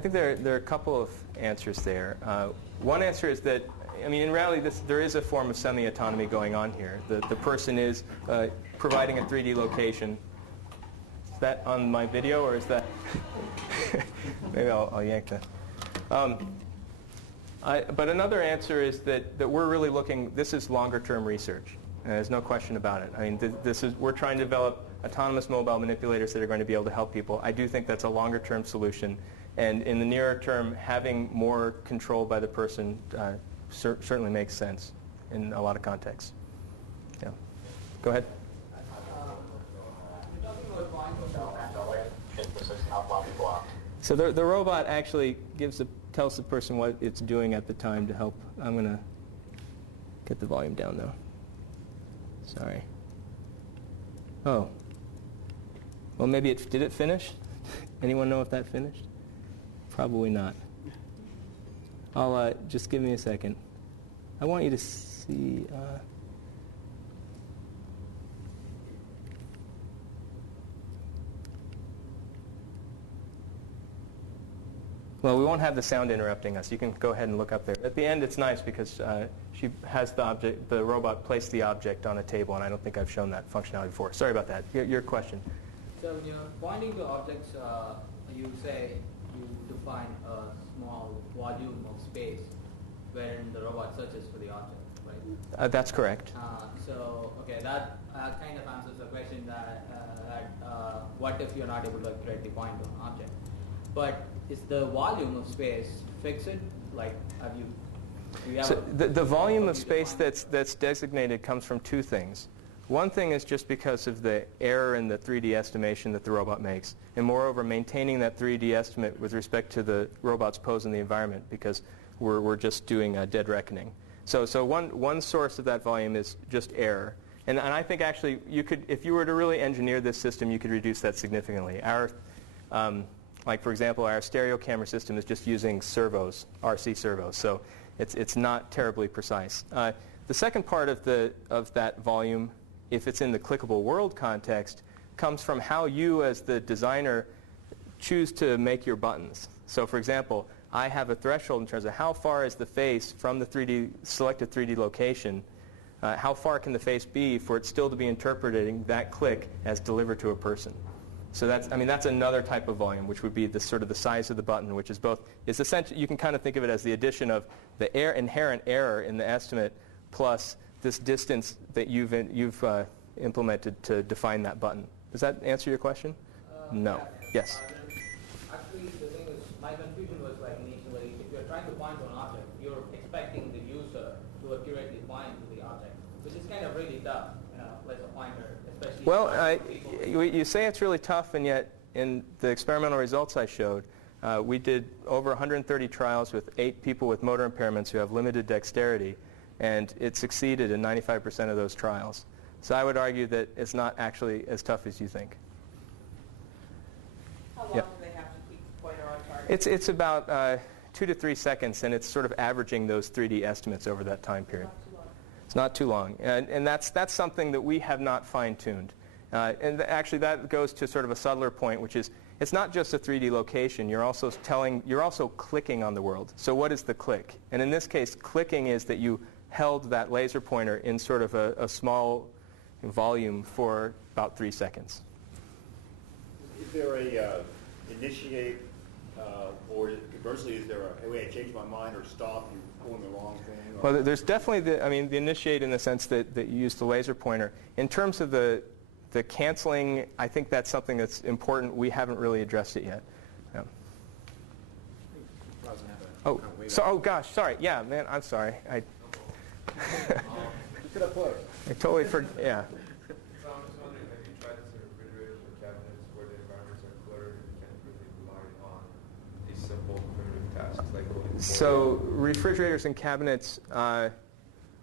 think there are a couple of answers there. One answer is that, I mean, in reality, there is a form of semi-autonomy going on here. The person is providing a 3D location. Is that on my video, or is that? Maybe I'll yank that. But another answer is that we're really looking, this is longer-term research. There's no question about it. I mean, we're trying to develop autonomous mobile manipulators that are going to be able to help people. I do think that's a longer-term solution. And in the nearer term, having more control by the person certainly makes sense in a lot of contexts. Yeah. Go ahead. You're talking about So the robot actually tells the person what it's doing at the time to help. I'm going to get the volume down, though. Sorry. Oh. Well, maybe did it finish? Anyone know if that finished? Probably not. I'll just give me a second. I want you to see. Well, we won't have the sound interrupting us. You can go ahead and look up there. At the end, it's nice because she has the robot place the object on a table, and I don't think I've shown that functionality before. Sorry about that. Your question. So when you're pointing to objects, you say you define a small volume of space wherein the robot searches for the object, right? That's correct. So, okay, that kind of answers the question that what if you're not able to accurately point to an object? But is the volume of space fixed? Like, do you have so the volume of space that's designated comes from two things. One thing is just because of the error in the 3D estimation that the robot makes, and moreover, maintaining that 3D estimate with respect to the robot's pose in the environment, because we're just doing a dead reckoning. So one source of that volume is just error. And I think actually you could, if you were to really engineer this system, you could reduce that significantly. Like for example, our stereo camera system is just using servos, RC servos, so it's not terribly precise. The second part of that volume, if it's in the clickable world context, comes from how you as the designer choose to make your buttons. So for example, I have a threshold in terms of how far is the face from the selected 3D location, how far can the face be for it still to be interpreting that click as delivered to a person. So that's another type of volume, which would be the sort of the size of the button, which is both, it's essentially, you can kind of think of it as the addition of the inherent error in the estimate plus this distance that you've implemented to define that button. Does that answer your question? No. Yeah. Yes. Actually, the thing is, my confusion was like initially, if you're trying to point to an object, you're expecting the user to accurately point to the object, which is kind of really tough, place a pointer, especially. Well, you say it's really tough, and yet in the experimental results I showed, we did over 130 trials with 8 people with motor impairments who have limited dexterity, and it succeeded in 95% of those trials. So I would argue that it's not actually as tough as you think. How long Yeah. do they have to keep the pointer on target? It's about 2 to 3 seconds, and it's sort of averaging those 3D estimates over that time period. It's not too long, and that's something that we have not fine-tuned. And actually, that goes to sort of a subtler point, which is it's not just a 3D location. You're also clicking on the world. So what is the click? And in this case, clicking is that you held that laser pointer in sort of a small volume for about 3 seconds. Is there a initiate or conversely, is there a, hey, wait, I changed my mind, or stop, you're pulling the wrong thing? Well, there's definitely the initiate in the sense that you use the laser pointer. In terms of the canceling, I think that's something that's important. We haven't really addressed it yet. Yeah. Oh gosh, sorry. Yeah, man, I'm sorry. I totally forgot. Yeah. So I'm just wondering, have you tried this in refrigerators or cabinets where the environments are cluttered and you can't really rely on these simple primitive tasks like loading? So refrigerators and cabinets,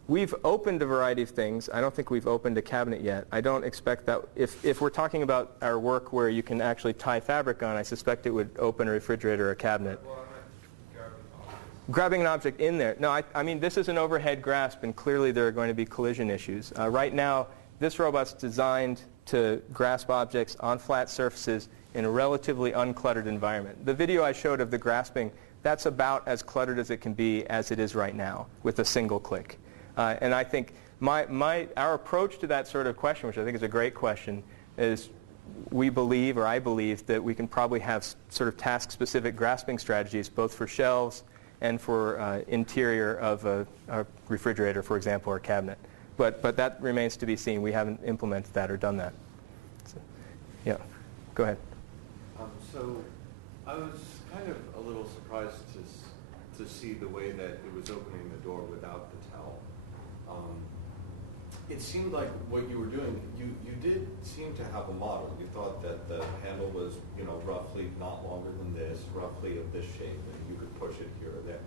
we've opened a variety of things. I don't think we've opened a cabinet yet. I don't expect that. If we're talking about our work where you can actually tie fabric on, I suspect it would open a refrigerator or a cabinet. Well, I meant Grabbing an object in there. No, I mean, this is an overhead grasp, and clearly there are going to be collision issues. Right now, this robot's designed to grasp objects on flat surfaces in a relatively uncluttered environment. The video I showed of the grasping, that's about as cluttered as it can be as it is right now with a single click. And I think our approach to that sort of question, which I think is a great question, is we believe, or I believe, that we can probably have sort of task-specific grasping strategies, both for shelves and for interior of a refrigerator, for example, or cabinet. But that remains to be seen. We haven't implemented that or done that. So, yeah, go ahead. So I was kind of a little surprised to see the way that it was opening the door without the towel. It seemed like what you were doing, you did seem to have a model. You thought that the handle was, roughly not longer than this, roughly of this shape, and you could push it here or there.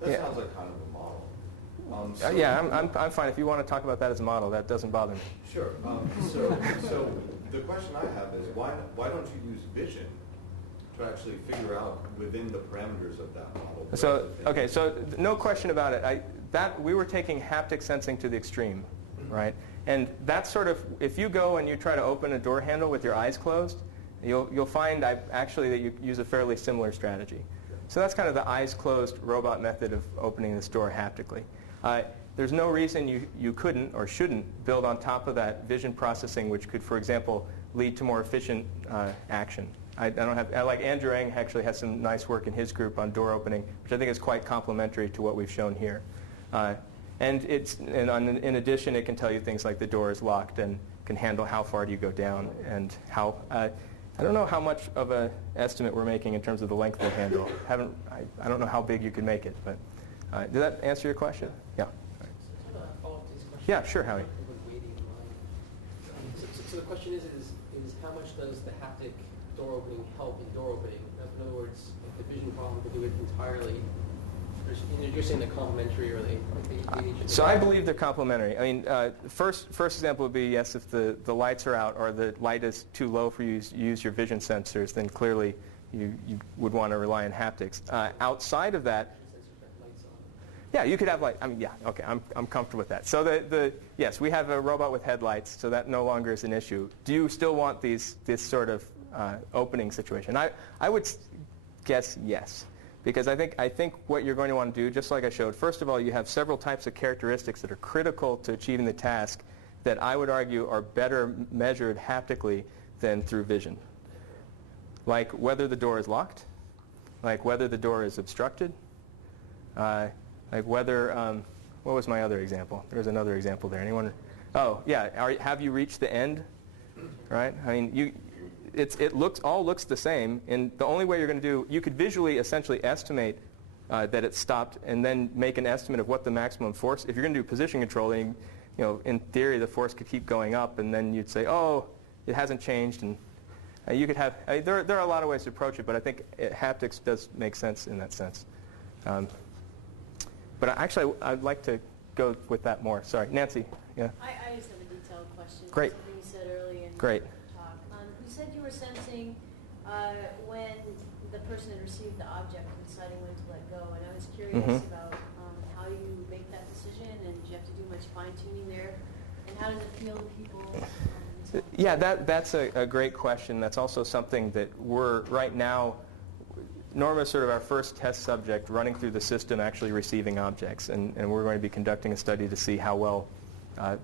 That sounds like kind of a model. Yeah, I'm fine. If you want to talk about that as a model, that doesn't bother me. Sure. So the question I have is, why don't you use vision to actually figure out within the parameters of that model? So no question about it. We were taking haptic sensing to the extreme, right? And that's sort of, if you go and you try to open a door handle with your eyes closed, you'll find actually that you use a fairly similar strategy. So that's kind of the eyes closed robot method of opening this door haptically. There's no reason you couldn't or shouldn't build on top of that vision processing, which could, for example, lead to more efficient action. I like Andrew Ng actually has some nice work in his group on door opening, which I think is quite complementary to what we've shown here. And in addition, it can tell you things like the door is locked and can handle how far do you go down and how. I don't know how much of an estimate we're making in terms of the length of the handle. I don't know how big you could make it, but did that answer your question? Yeah. Yeah, sure, Howie. So the question is how much does the haptic door opening help in door opening? In other words, if the vision problem could do it entirely, you're saying they're complementary, or they So I believe they're complementary. I mean, first example would be, yes, if the lights are out or the light is too low for you to use your vision sensors, then clearly you would want to rely on haptics. Outside of that, yeah, you could have light. I mean, yeah, okay, I'm comfortable with that. So yes, we have a robot with headlights, so that no longer is an issue. Do you still want this sort of opening situation? I would guess yes. Because I think what you're going to want to do, just like I showed, first of all, you have several types of characteristics that are critical to achieving the task that I would argue are better measured haptically than through vision. Like whether the door is locked, like whether the door is obstructed, like whether, what was my other example? There was another example there. Anyone? Oh, yeah, have you reached the end? Right? I mean, it all looks the same, and the only way you're going to do, you could visually essentially estimate that it stopped and then make an estimate of what the maximum force, if you're going to do position control, then in theory the force could keep going up, and then you'd say, oh, it hasn't changed, and you could have, there are a lot of ways to approach it, but I think haptics does make sense in that sense. But actually, I'd like to go with that more. Sorry, Nancy. Yeah. I just have a detailed question. Great. Something you said earlier in Great. the talk. You said you were sensing when the person had received the object and deciding when to let go. And I was curious about how you make that decision, and do you have to do much fine-tuning there? And how does it feel to people? Yeah, that's a great question. That's also something that we're, right now, Norma is sort of our first test subject running through the system actually receiving objects, and we're going to be conducting a study to see how well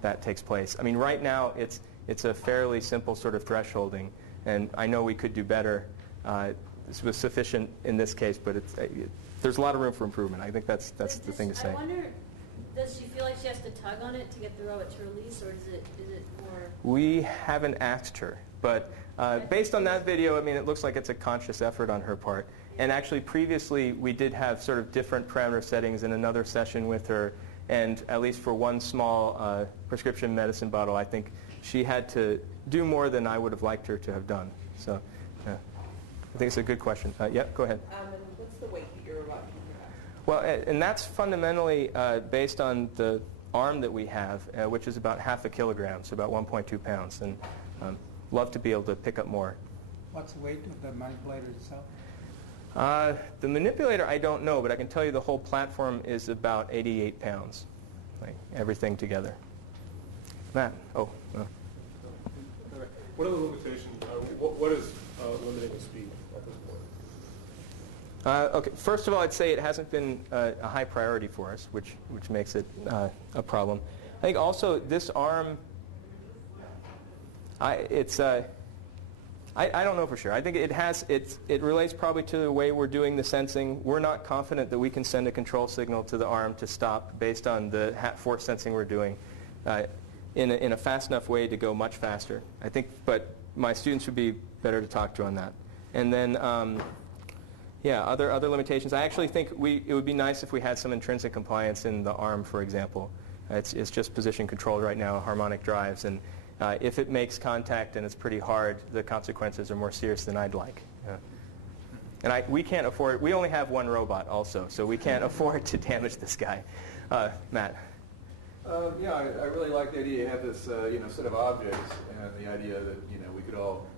that takes place. I mean, right now it's a fairly simple sort of thresholding, and I know we could do better. this was sufficient in this case, but there's a lot of room for improvement. I think that's the thing to say. I wonder, does she feel like she has to tug on it to get the robot to release, or is it more? We haven't asked her, but based on that video, I mean, it looks like it's a conscious effort on her part. And actually, previously, we did have sort of different parameter settings in another session with her, and at least for one small prescription medicine bottle, I think she had to do more than I would have liked her to have done. So, yeah. I think it's a good question. Yeah, go ahead. And what's the weight that your robot can have? Well, and that's fundamentally based on the arm that we have, which is about half a kilogram, so about 1.2 pounds. And love to be able to pick up more. What's the weight of the manipulator itself? The manipulator, I don't know, but I can tell you the whole platform is about 88 pounds, like everything together. Matt, oh. What are the limitations? What is limiting the speed at this point? Okay, first of all, I'd say it hasn't been a high priority for us, which makes it a problem. I think also this arm, I don't know for sure. I think it relates probably to the way we're doing the sensing. We're not confident that we can send a control signal to the arm to stop based on the force sensing we're doing in a fast enough way to go much faster. I think, but my students would be better to talk to on that. And then, yeah, other limitations. I actually think it would be nice if we had some intrinsic compliance in the arm, for example. It's just position controlled right now, harmonic drives, and if it makes contact and it's pretty hard, the consequences are more serious than I'd like. Yeah. And we can't afford, we only have one robot also, so we can't afford to damage this guy. Matt? Yeah, I really like the idea you have this set of objects and the idea that we could all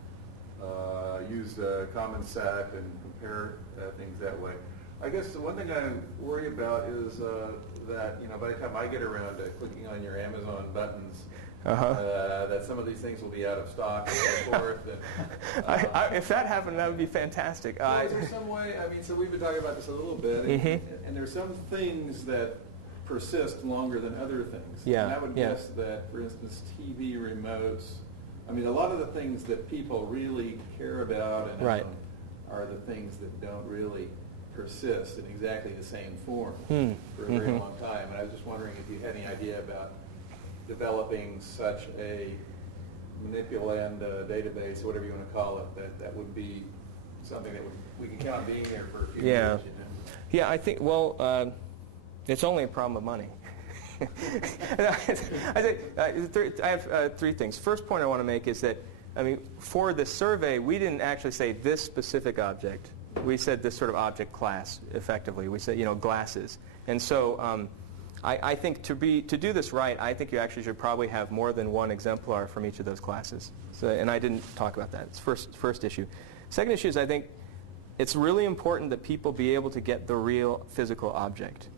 use the common set and compare things that way. I guess the one thing I worry about is that by the time I get around to clicking on your Amazon buttons, that some of these things will be out of stock and so forth. And, if that happened, that would be fantastic. Well, is there some way? I mean, so we've been talking about this a little bit, and there's some things that persist longer than other things. Yeah. And I would guess that, for instance, TV remotes. I mean, a lot of the things that people really care about and are the things that don't really persist in exactly the same form for a very long time. And I was just wondering if you had any idea about developing such a manipulant database, whatever you want to call it, that would be something that we can count on being there for a few years. Yeah, I think, well, it's only a problem of money. I have three things. First point I want to make is that, I mean, for the survey, we didn't actually say this specific object. We said this sort of object class, effectively. We said, glasses. And so I think to do this right, I think you actually should probably have more than one exemplar from each of those classes. So, and I didn't talk about that. It's first issue. Second issue is I think it's really important that people be able to get the real physical object.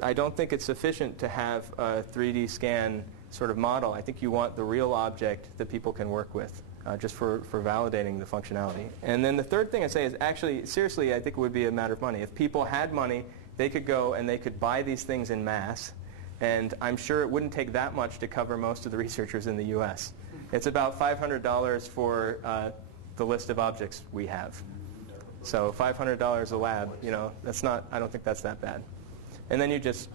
I don't think it's sufficient to have a 3D scan sort of model. I think you want the real object that people can work with, just for validating the functionality. And then the third thing I say is actually, seriously, I think it would be a matter of money. If people had money, they could go and they could buy these things in mass, and I'm sure it wouldn't take that much to cover most of the researchers in the US. It's about $500 for the list of objects we have. So $500 a lab, that's not, I don't think that's that bad. And then you just,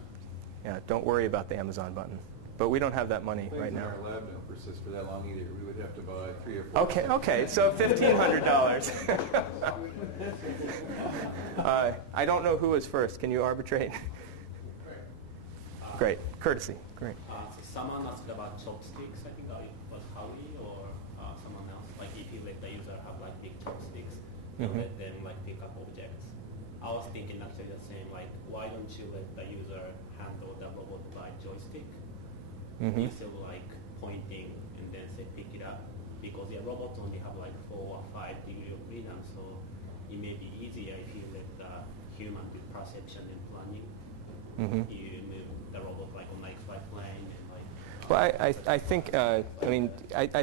don't worry about the Amazon button. But we don't have that money right now. Our lab don't persist for that long either. We would have to buy 3 or 4. Okay, so $1,500. I don't know who was first. Can you arbitrate? Great. Courtesy. Great. So someone asked about chopsticks. I think it was Howie or someone else. Like if you let the user have like big chopsticks, you let them like pick up objects. I was thinking actually the same. Like, why don't you let the user handle the robot by joystick instead of like pointing and then say pick it up? Because the robots only have like 4 or 5 degrees of freedom, so it may be easier if you let the human with perception and planning. You move the robot like on the XY plane and like. Well, I think I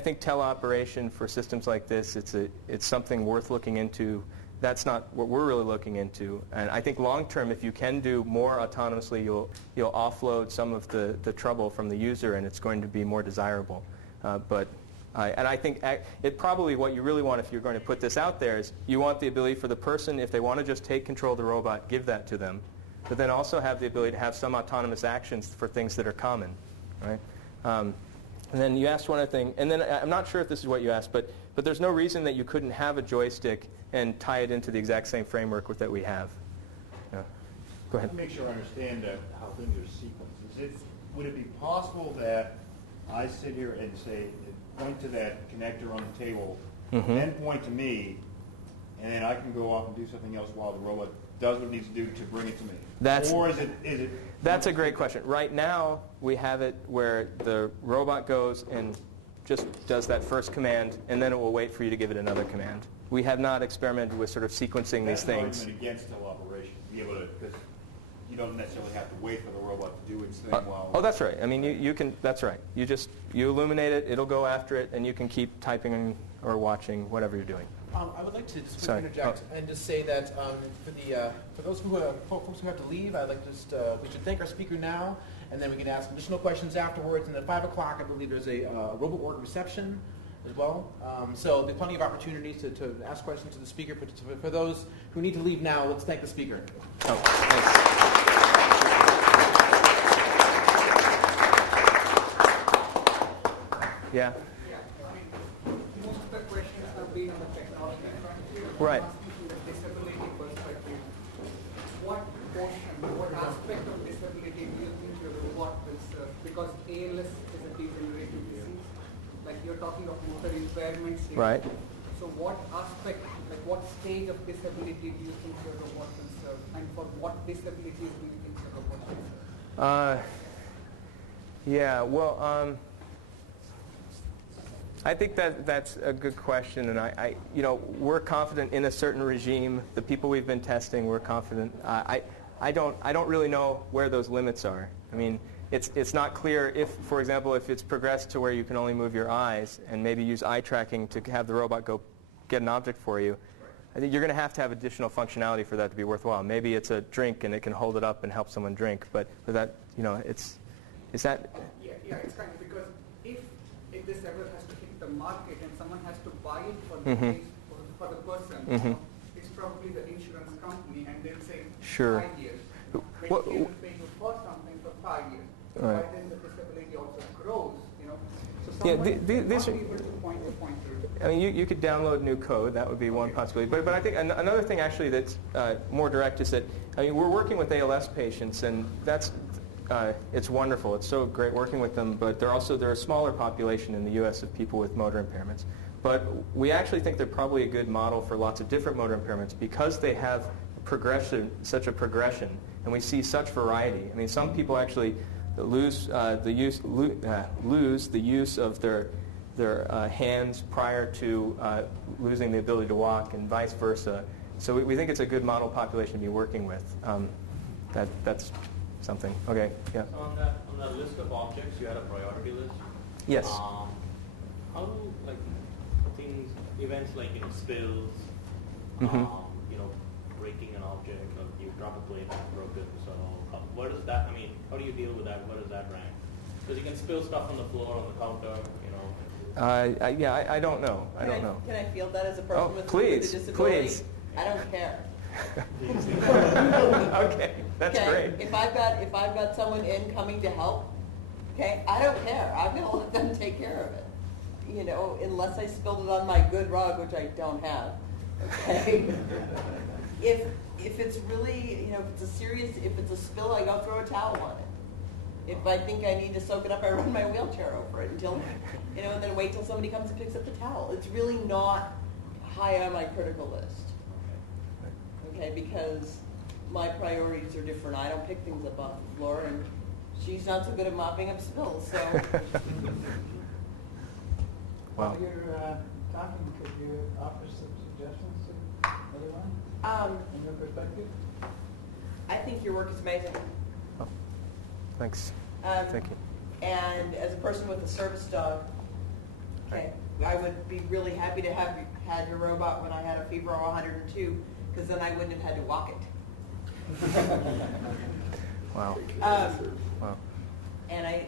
think teleoperation for systems like this, it's something worth looking into. That's not what we're really looking into. And I think long term, if you can do more autonomously, you'll offload some of the trouble from the user, and it's going to be more desirable. But And I think it probably what you really want if you're going to put this out there is you want the ability for the person, if they want to just take control of the robot, give that to them, but then also have the ability to have some autonomous actions for things that are common, right? And then you asked one other thing, and then I'm not sure if this is what you asked, but there's no reason that you couldn't have a joystick and tie it into the exact same framework that we have. Yeah. Go ahead. Let me make sure I understand how things are sequenced. Would it be possible that I sit here and say, point to that connector on the table, then point to me, and then I can go off and do something else while the robot does what it needs to do to bring it to me? Or is it? That's a great question. Right now, we have it where the robot goes and just does that first command, and then it will wait for you to give it another command. We have not experimented with sort of sequencing these things. That's an argument against teleoperation. Be able to, because you don't necessarily have to wait for the robot to do its thing while. Oh, that's right. I mean, you can. That's right. You illuminate it. It'll go after it, and you can keep typing or watching whatever you're doing. I would like to just interject and just say that for those folks who have to leave, I'd like to we should thank our speaker now, and then we can ask additional questions afterwards. And at 5 o'clock, I believe there's a robot org reception as well. So there's plenty of opportunities to ask questions to the speaker. But for those who need to leave now, let's thank the speaker. Oh, thanks. Yeah. Most of the questions have been on the technology front. Right. From the disability perspective, what portion, what aspect of disability do you think your robot will serve? Because ALS is a degenerative disease. Like you're talking of motor impairments here. Right. So what aspect, like what stage of disability do you think your robot will serve? And for what disabilities do you think your robot will serve? Yeah, well, I think that's a good question, and we're confident in a certain regime. The people we've been testing, we're confident. I don't really know where those limits are. I mean, it's not clear if, for example, if it's progressed to where you can only move your eyes and maybe use eye tracking to have the robot go get an object for you. I think you're going to have additional functionality for that to be worthwhile. Maybe it's a drink and it can hold it up and help someone drink, but for that, is that? Yeah, it's kind of because if this ever has to hit the market and someone has to buy it for the case, for the person, it's probably the insurance company, and they'll say 5 years. They will pay you for something for 5 years. Right. But then the disability also grows, So Yeah, someone these will are. be able to point to. I mean, you could download new code. That would be one possibility. But I think another thing actually that's more direct is that we're working with ALS patients, and that's it's wonderful. It's so great working with them. But they're a smaller population in the U.S. of people with motor impairments. But we actually think they're probably a good model for lots of different motor impairments because they have such a progression, and we see such variety. I mean, some people actually lose the use of their hands prior to losing the ability to walk, and vice versa. So we think it's a good model population to be working with. That's something. Okay. Yeah. So on that list of objects, you had a priority list. Yes. How do events like spills, breaking an object, or you drop a plate that's broken. So what is that? I mean, how do you deal with that? What does that rank? Because you can spill stuff on the floor, on the counter, I don't know. I don't know. Can I field that as a person with a disability? Please. I don't care. Okay, that's great. If I've got someone coming to help, I don't care. I'm going to let them take care of it. Unless I spilled it on my good rug, which I don't have. Okay. If it's really, if it's a spill, I go throw a towel on it. If I think I need to soak it up, I run my wheelchair over it until, and then wait till somebody comes and picks up the towel. It's really not high on my critical list. Okay, because my priorities are different. I don't pick things up off the floor, and she's not so good at mopping up spills, so. Wow. While you're talking, could you offer some suggestions to everyone from your perspective? I think your work is amazing. Oh, thanks. Thank you. And as a person with a service dog, I would be really happy to have had your robot when I had a fever of 102, because then I wouldn't have had to walk it. Wow. Wow. And I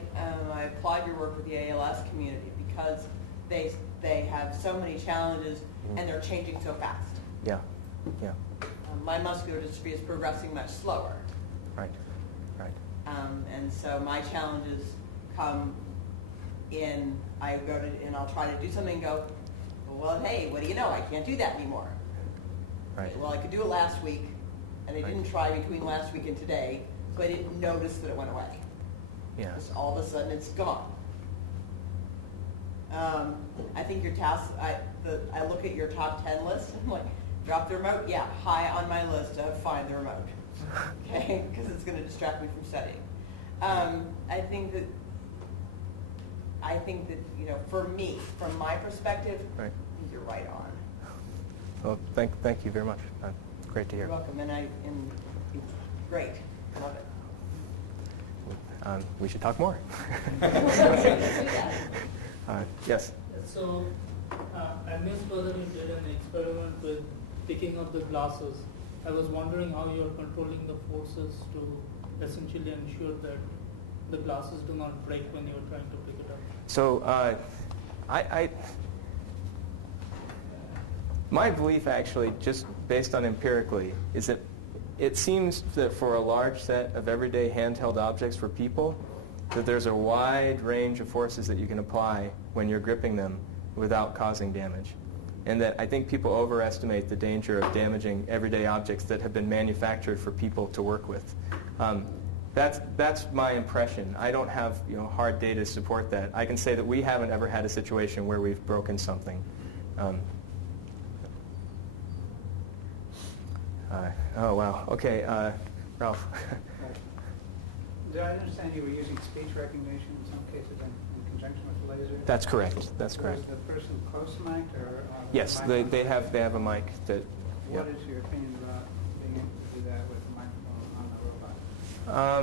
applaud your work with the ALS community, because they have so many challenges and they're changing so fast. Yeah, yeah. My muscular dystrophy is progressing much slower. Right, right. And so my challenges come in, I go to, and I'll try to do something and go, well, hey, what do you know? I can't do that anymore. Right. Well, I could do it last week, and I didn't try between last week and today, so I didn't notice that it went away. Yeah. Just all of a sudden, it's gone. I think your task, I look at your top 10 list, and I'm like, drop the remote? Yeah, high on my list of find the remote. Okay, because it's going to distract me from studying. I think that for me, from my perspective, right. You're right on. Well, thank you very much. Great to hear. You're welcome, and it's great. Love it. We should talk more. Yes. So, I missed whether you did an experiment with picking up the glasses. I was wondering how you're controlling the forces to essentially ensure that the glasses do not break when you're trying to pick it up. So, my belief actually, just based on empirically, is that it seems that for a large set of everyday handheld objects for people, that there's a wide range of forces that you can apply when you're gripping them without causing damage. And that I think people overestimate the danger of damaging everyday objects that have been manufactured for people to work with. That's my impression. I don't have hard data to support that. I can say that we haven't ever had a situation where we've broken something. Oh, wow. Okay, Ralph. Did I understand you were using speech recognition in some cases in conjunction with the laser? That's correct. That's correct. Was the person close mic'd or? Yes, they have a mic that. What is your opinion about being able to do that with a microphone on the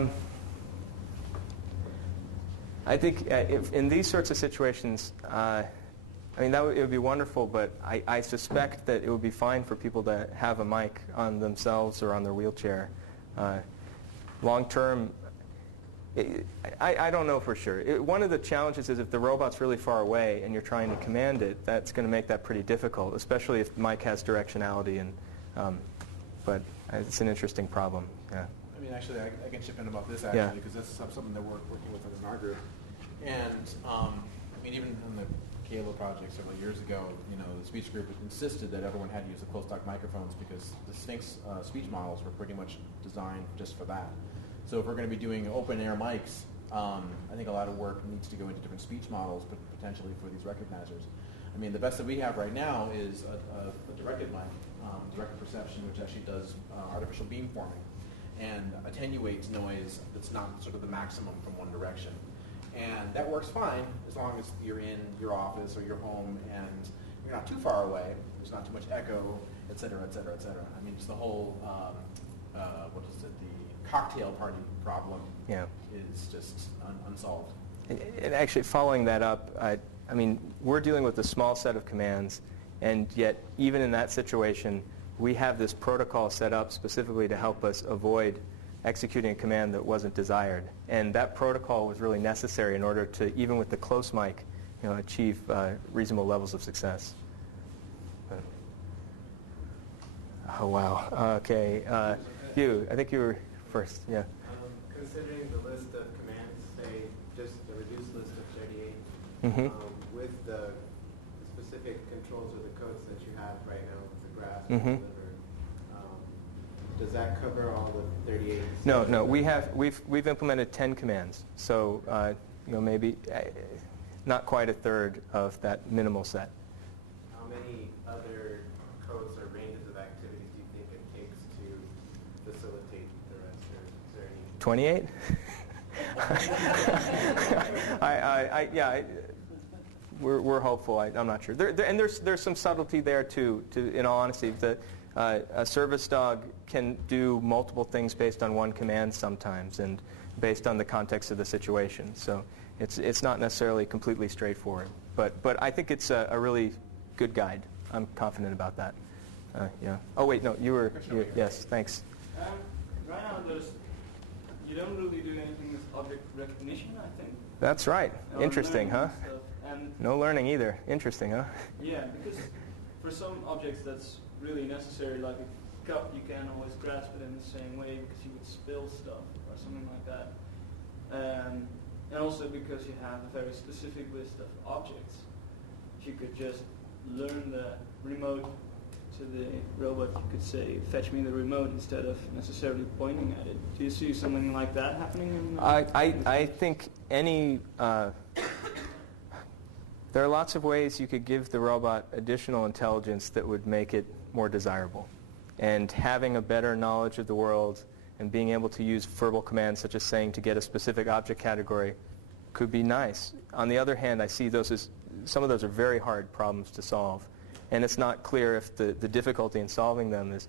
robot? I think if in these sorts of situations, it would be wonderful, but I suspect that it would be fine for people to have a mic on themselves or on their wheelchair. Long term, I don't know for sure. One of the challenges is if the robot's really far away and you're trying to command it, that's going to make that pretty difficult, especially if the mic has directionality. But it's an interesting problem. Yeah. I mean, actually, I can chip in about this actually, because this is something that we're working with in our group. And even in the Kalo project several years ago, the speech group insisted that everyone had to use the closed talk microphones because the Sphinx speech models were pretty much designed just for that. So if we're going to be doing open air mics, I think a lot of work needs to go into different speech models, but potentially for these recognizers. I mean, the best that we have right now is a directed mic, directed perception, which actually does artificial beamforming and attenuates noise that's not sort of the maximum from one direction. And that works fine as long as you're in your office or your home and you're not too far away. There's not too much echo, et cetera, et cetera, et cetera. I mean, it's the whole, the cocktail party problem is just unsolved. And actually, following that up, we're dealing with a small set of commands, and yet even in that situation, we have this protocol set up specifically to help us avoid executing a command that wasn't desired. And that protocol was really necessary in order to, even with the close mic, achieve reasonable levels of success. Oh, wow. Okay. I think you were first. Yeah. Considering the list of commands, say just the reduced list of 38, with the specific controls or the codes that you have right now with the graph delivered, does that cover all the 38? No. We've implemented 10 commands, so maybe not quite a third of that minimal set. How many other codes or ranges of activities do you think it takes to facilitate the rest, or is there any? 28? We're hopeful. I'm not sure. And there's some subtlety there too. In all honesty, a service dog can do multiple things based on one command sometimes, and based on the context of the situation. So it's not necessarily completely straightforward. But I think it's a really good guide. I'm confident about that. Yeah. Oh wait, no, you were. Yes, thanks. Right now, you don't really do anything with object recognition, I think. That's right. Interesting, huh? And no learning either. Interesting, huh? yeah, because for some objects that's really necessary, like a cup, you can't always grasp it in the same way because you would spill stuff or something like that. And also because you have a very specific list of objects. If you could just learn the remote to the robot, you could say, fetch me the remote instead of necessarily pointing at it. Do you see something like that happening? In I think any... there are lots of ways you could give the robot additional intelligence that would make it more desirable. And having a better knowledge of the world and being able to use verbal commands such as saying to get a specific object category could be nice. On the other hand, I see those as, some of those are very hard problems to solve. And it's not clear if the difficulty in solving them is,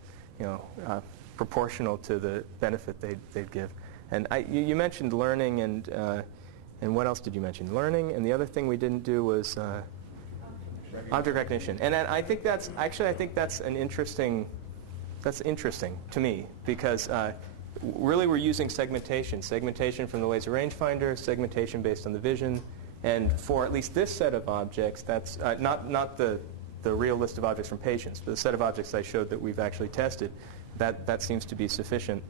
proportional to the benefit they'd give. And you mentioned learning and what else did you mention? Learning, and the other thing we didn't do was object recognition. And I think that's interesting to me because really we're using segmentation from the laser rangefinder, segmentation based on the vision, and for at least this set of objects, that's not the real list of objects from patients, but the set of objects I showed that we've actually tested, that seems to be sufficient.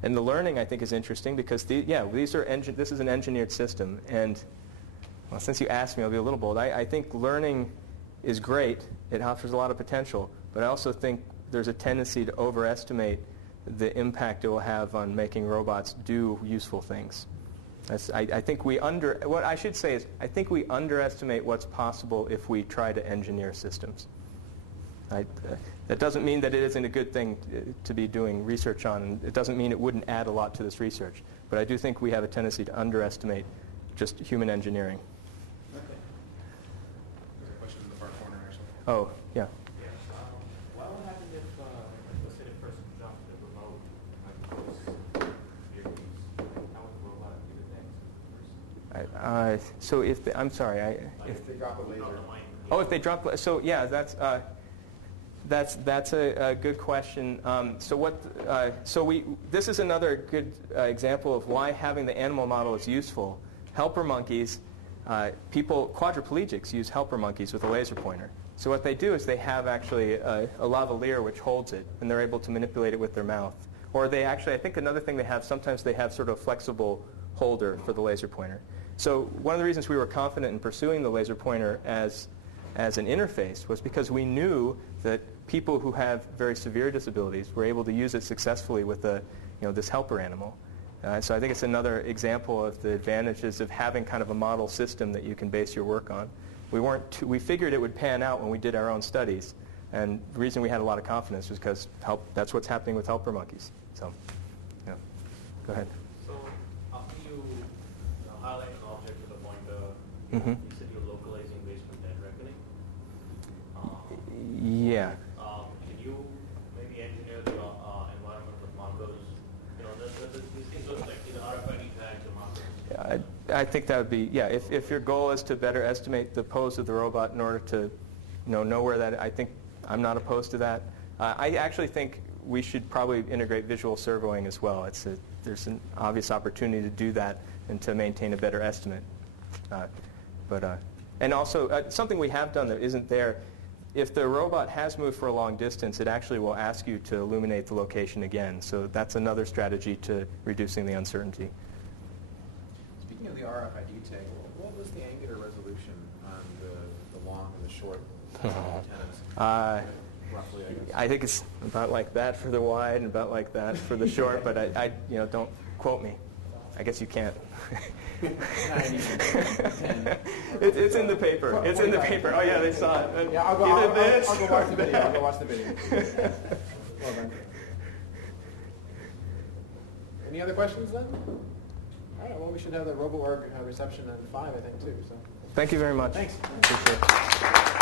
And the learning, I think, is interesting because, this is an engineered system. And well, since you asked me, I'll be a little bold. I think learning is great. It offers a lot of potential. But I also think there's a tendency to overestimate the impact it will have on making robots do useful things. I think what I should say is I think we underestimate what's possible if we try to engineer systems. That doesn't mean that it isn't a good thing to be doing research on, and it doesn't mean it wouldn't add a lot to this research. But I do think we have a tendency to underestimate just human engineering. Okay. There's a question in the far corner, actually. Oh, yeah. What would happen if, let's say the person dropped the remote, like close earpiece? How would the robot do the next person? So if I'm sorry, if they drop a laser. Oh, if they drop, so yeah, that's a good question. This is another good example of why having the animal model is useful. Helper monkeys, quadriplegics use helper monkeys with a laser pointer. So what they do is they have actually a lavalier which holds it, and they're able to manipulate it with their mouth. Or they actually, I think another thing they have, sometimes they have sort of a flexible holder for the laser pointer. So one of the reasons we were confident in pursuing the laser pointer as an interface was because we knew that people who have very severe disabilities were able to use it successfully with this helper animal. So I think it's another example of the advantages of having kind of a model system that you can base your work on. We figured it would pan out when we did our own studies, and the reason we had a lot of confidence was because that's what's happening with helper monkeys. So, yeah, go ahead. So after you highlight an object with a pointer, Mm-hmm. you said you're localizing based on dead reckoning. Yeah. Can you maybe engineer the environment with markers? These things look like RFID tags or markers. I think that would be, yeah, if your goal is to better estimate the pose of the robot in order to know where that, I think I'm not opposed to that. I actually think we should probably integrate visual servoing as well. There's an obvious opportunity to do that and to maintain a better estimate. And also, something we have done that isn't there, if the robot has moved for a long distance, it actually will ask you to illuminate the location again. So that's another strategy to reducing the uncertainty. Speaking of the RFID tag, what was the angular resolution on the long and the short antennas? Roughly, I guess. I think it's about like that for the wide and about like that for the short, but I don't quote me. I guess you can't. It's in the paper. It's in the paper. Oh yeah, they saw it. Yeah, I'll go watch the video. I'll go watch the video. Well done. Any other questions then? All right. Well, we should have the RoboOrg reception at 5, I think, too. So. Thank you very much. Thanks. Appreciate it.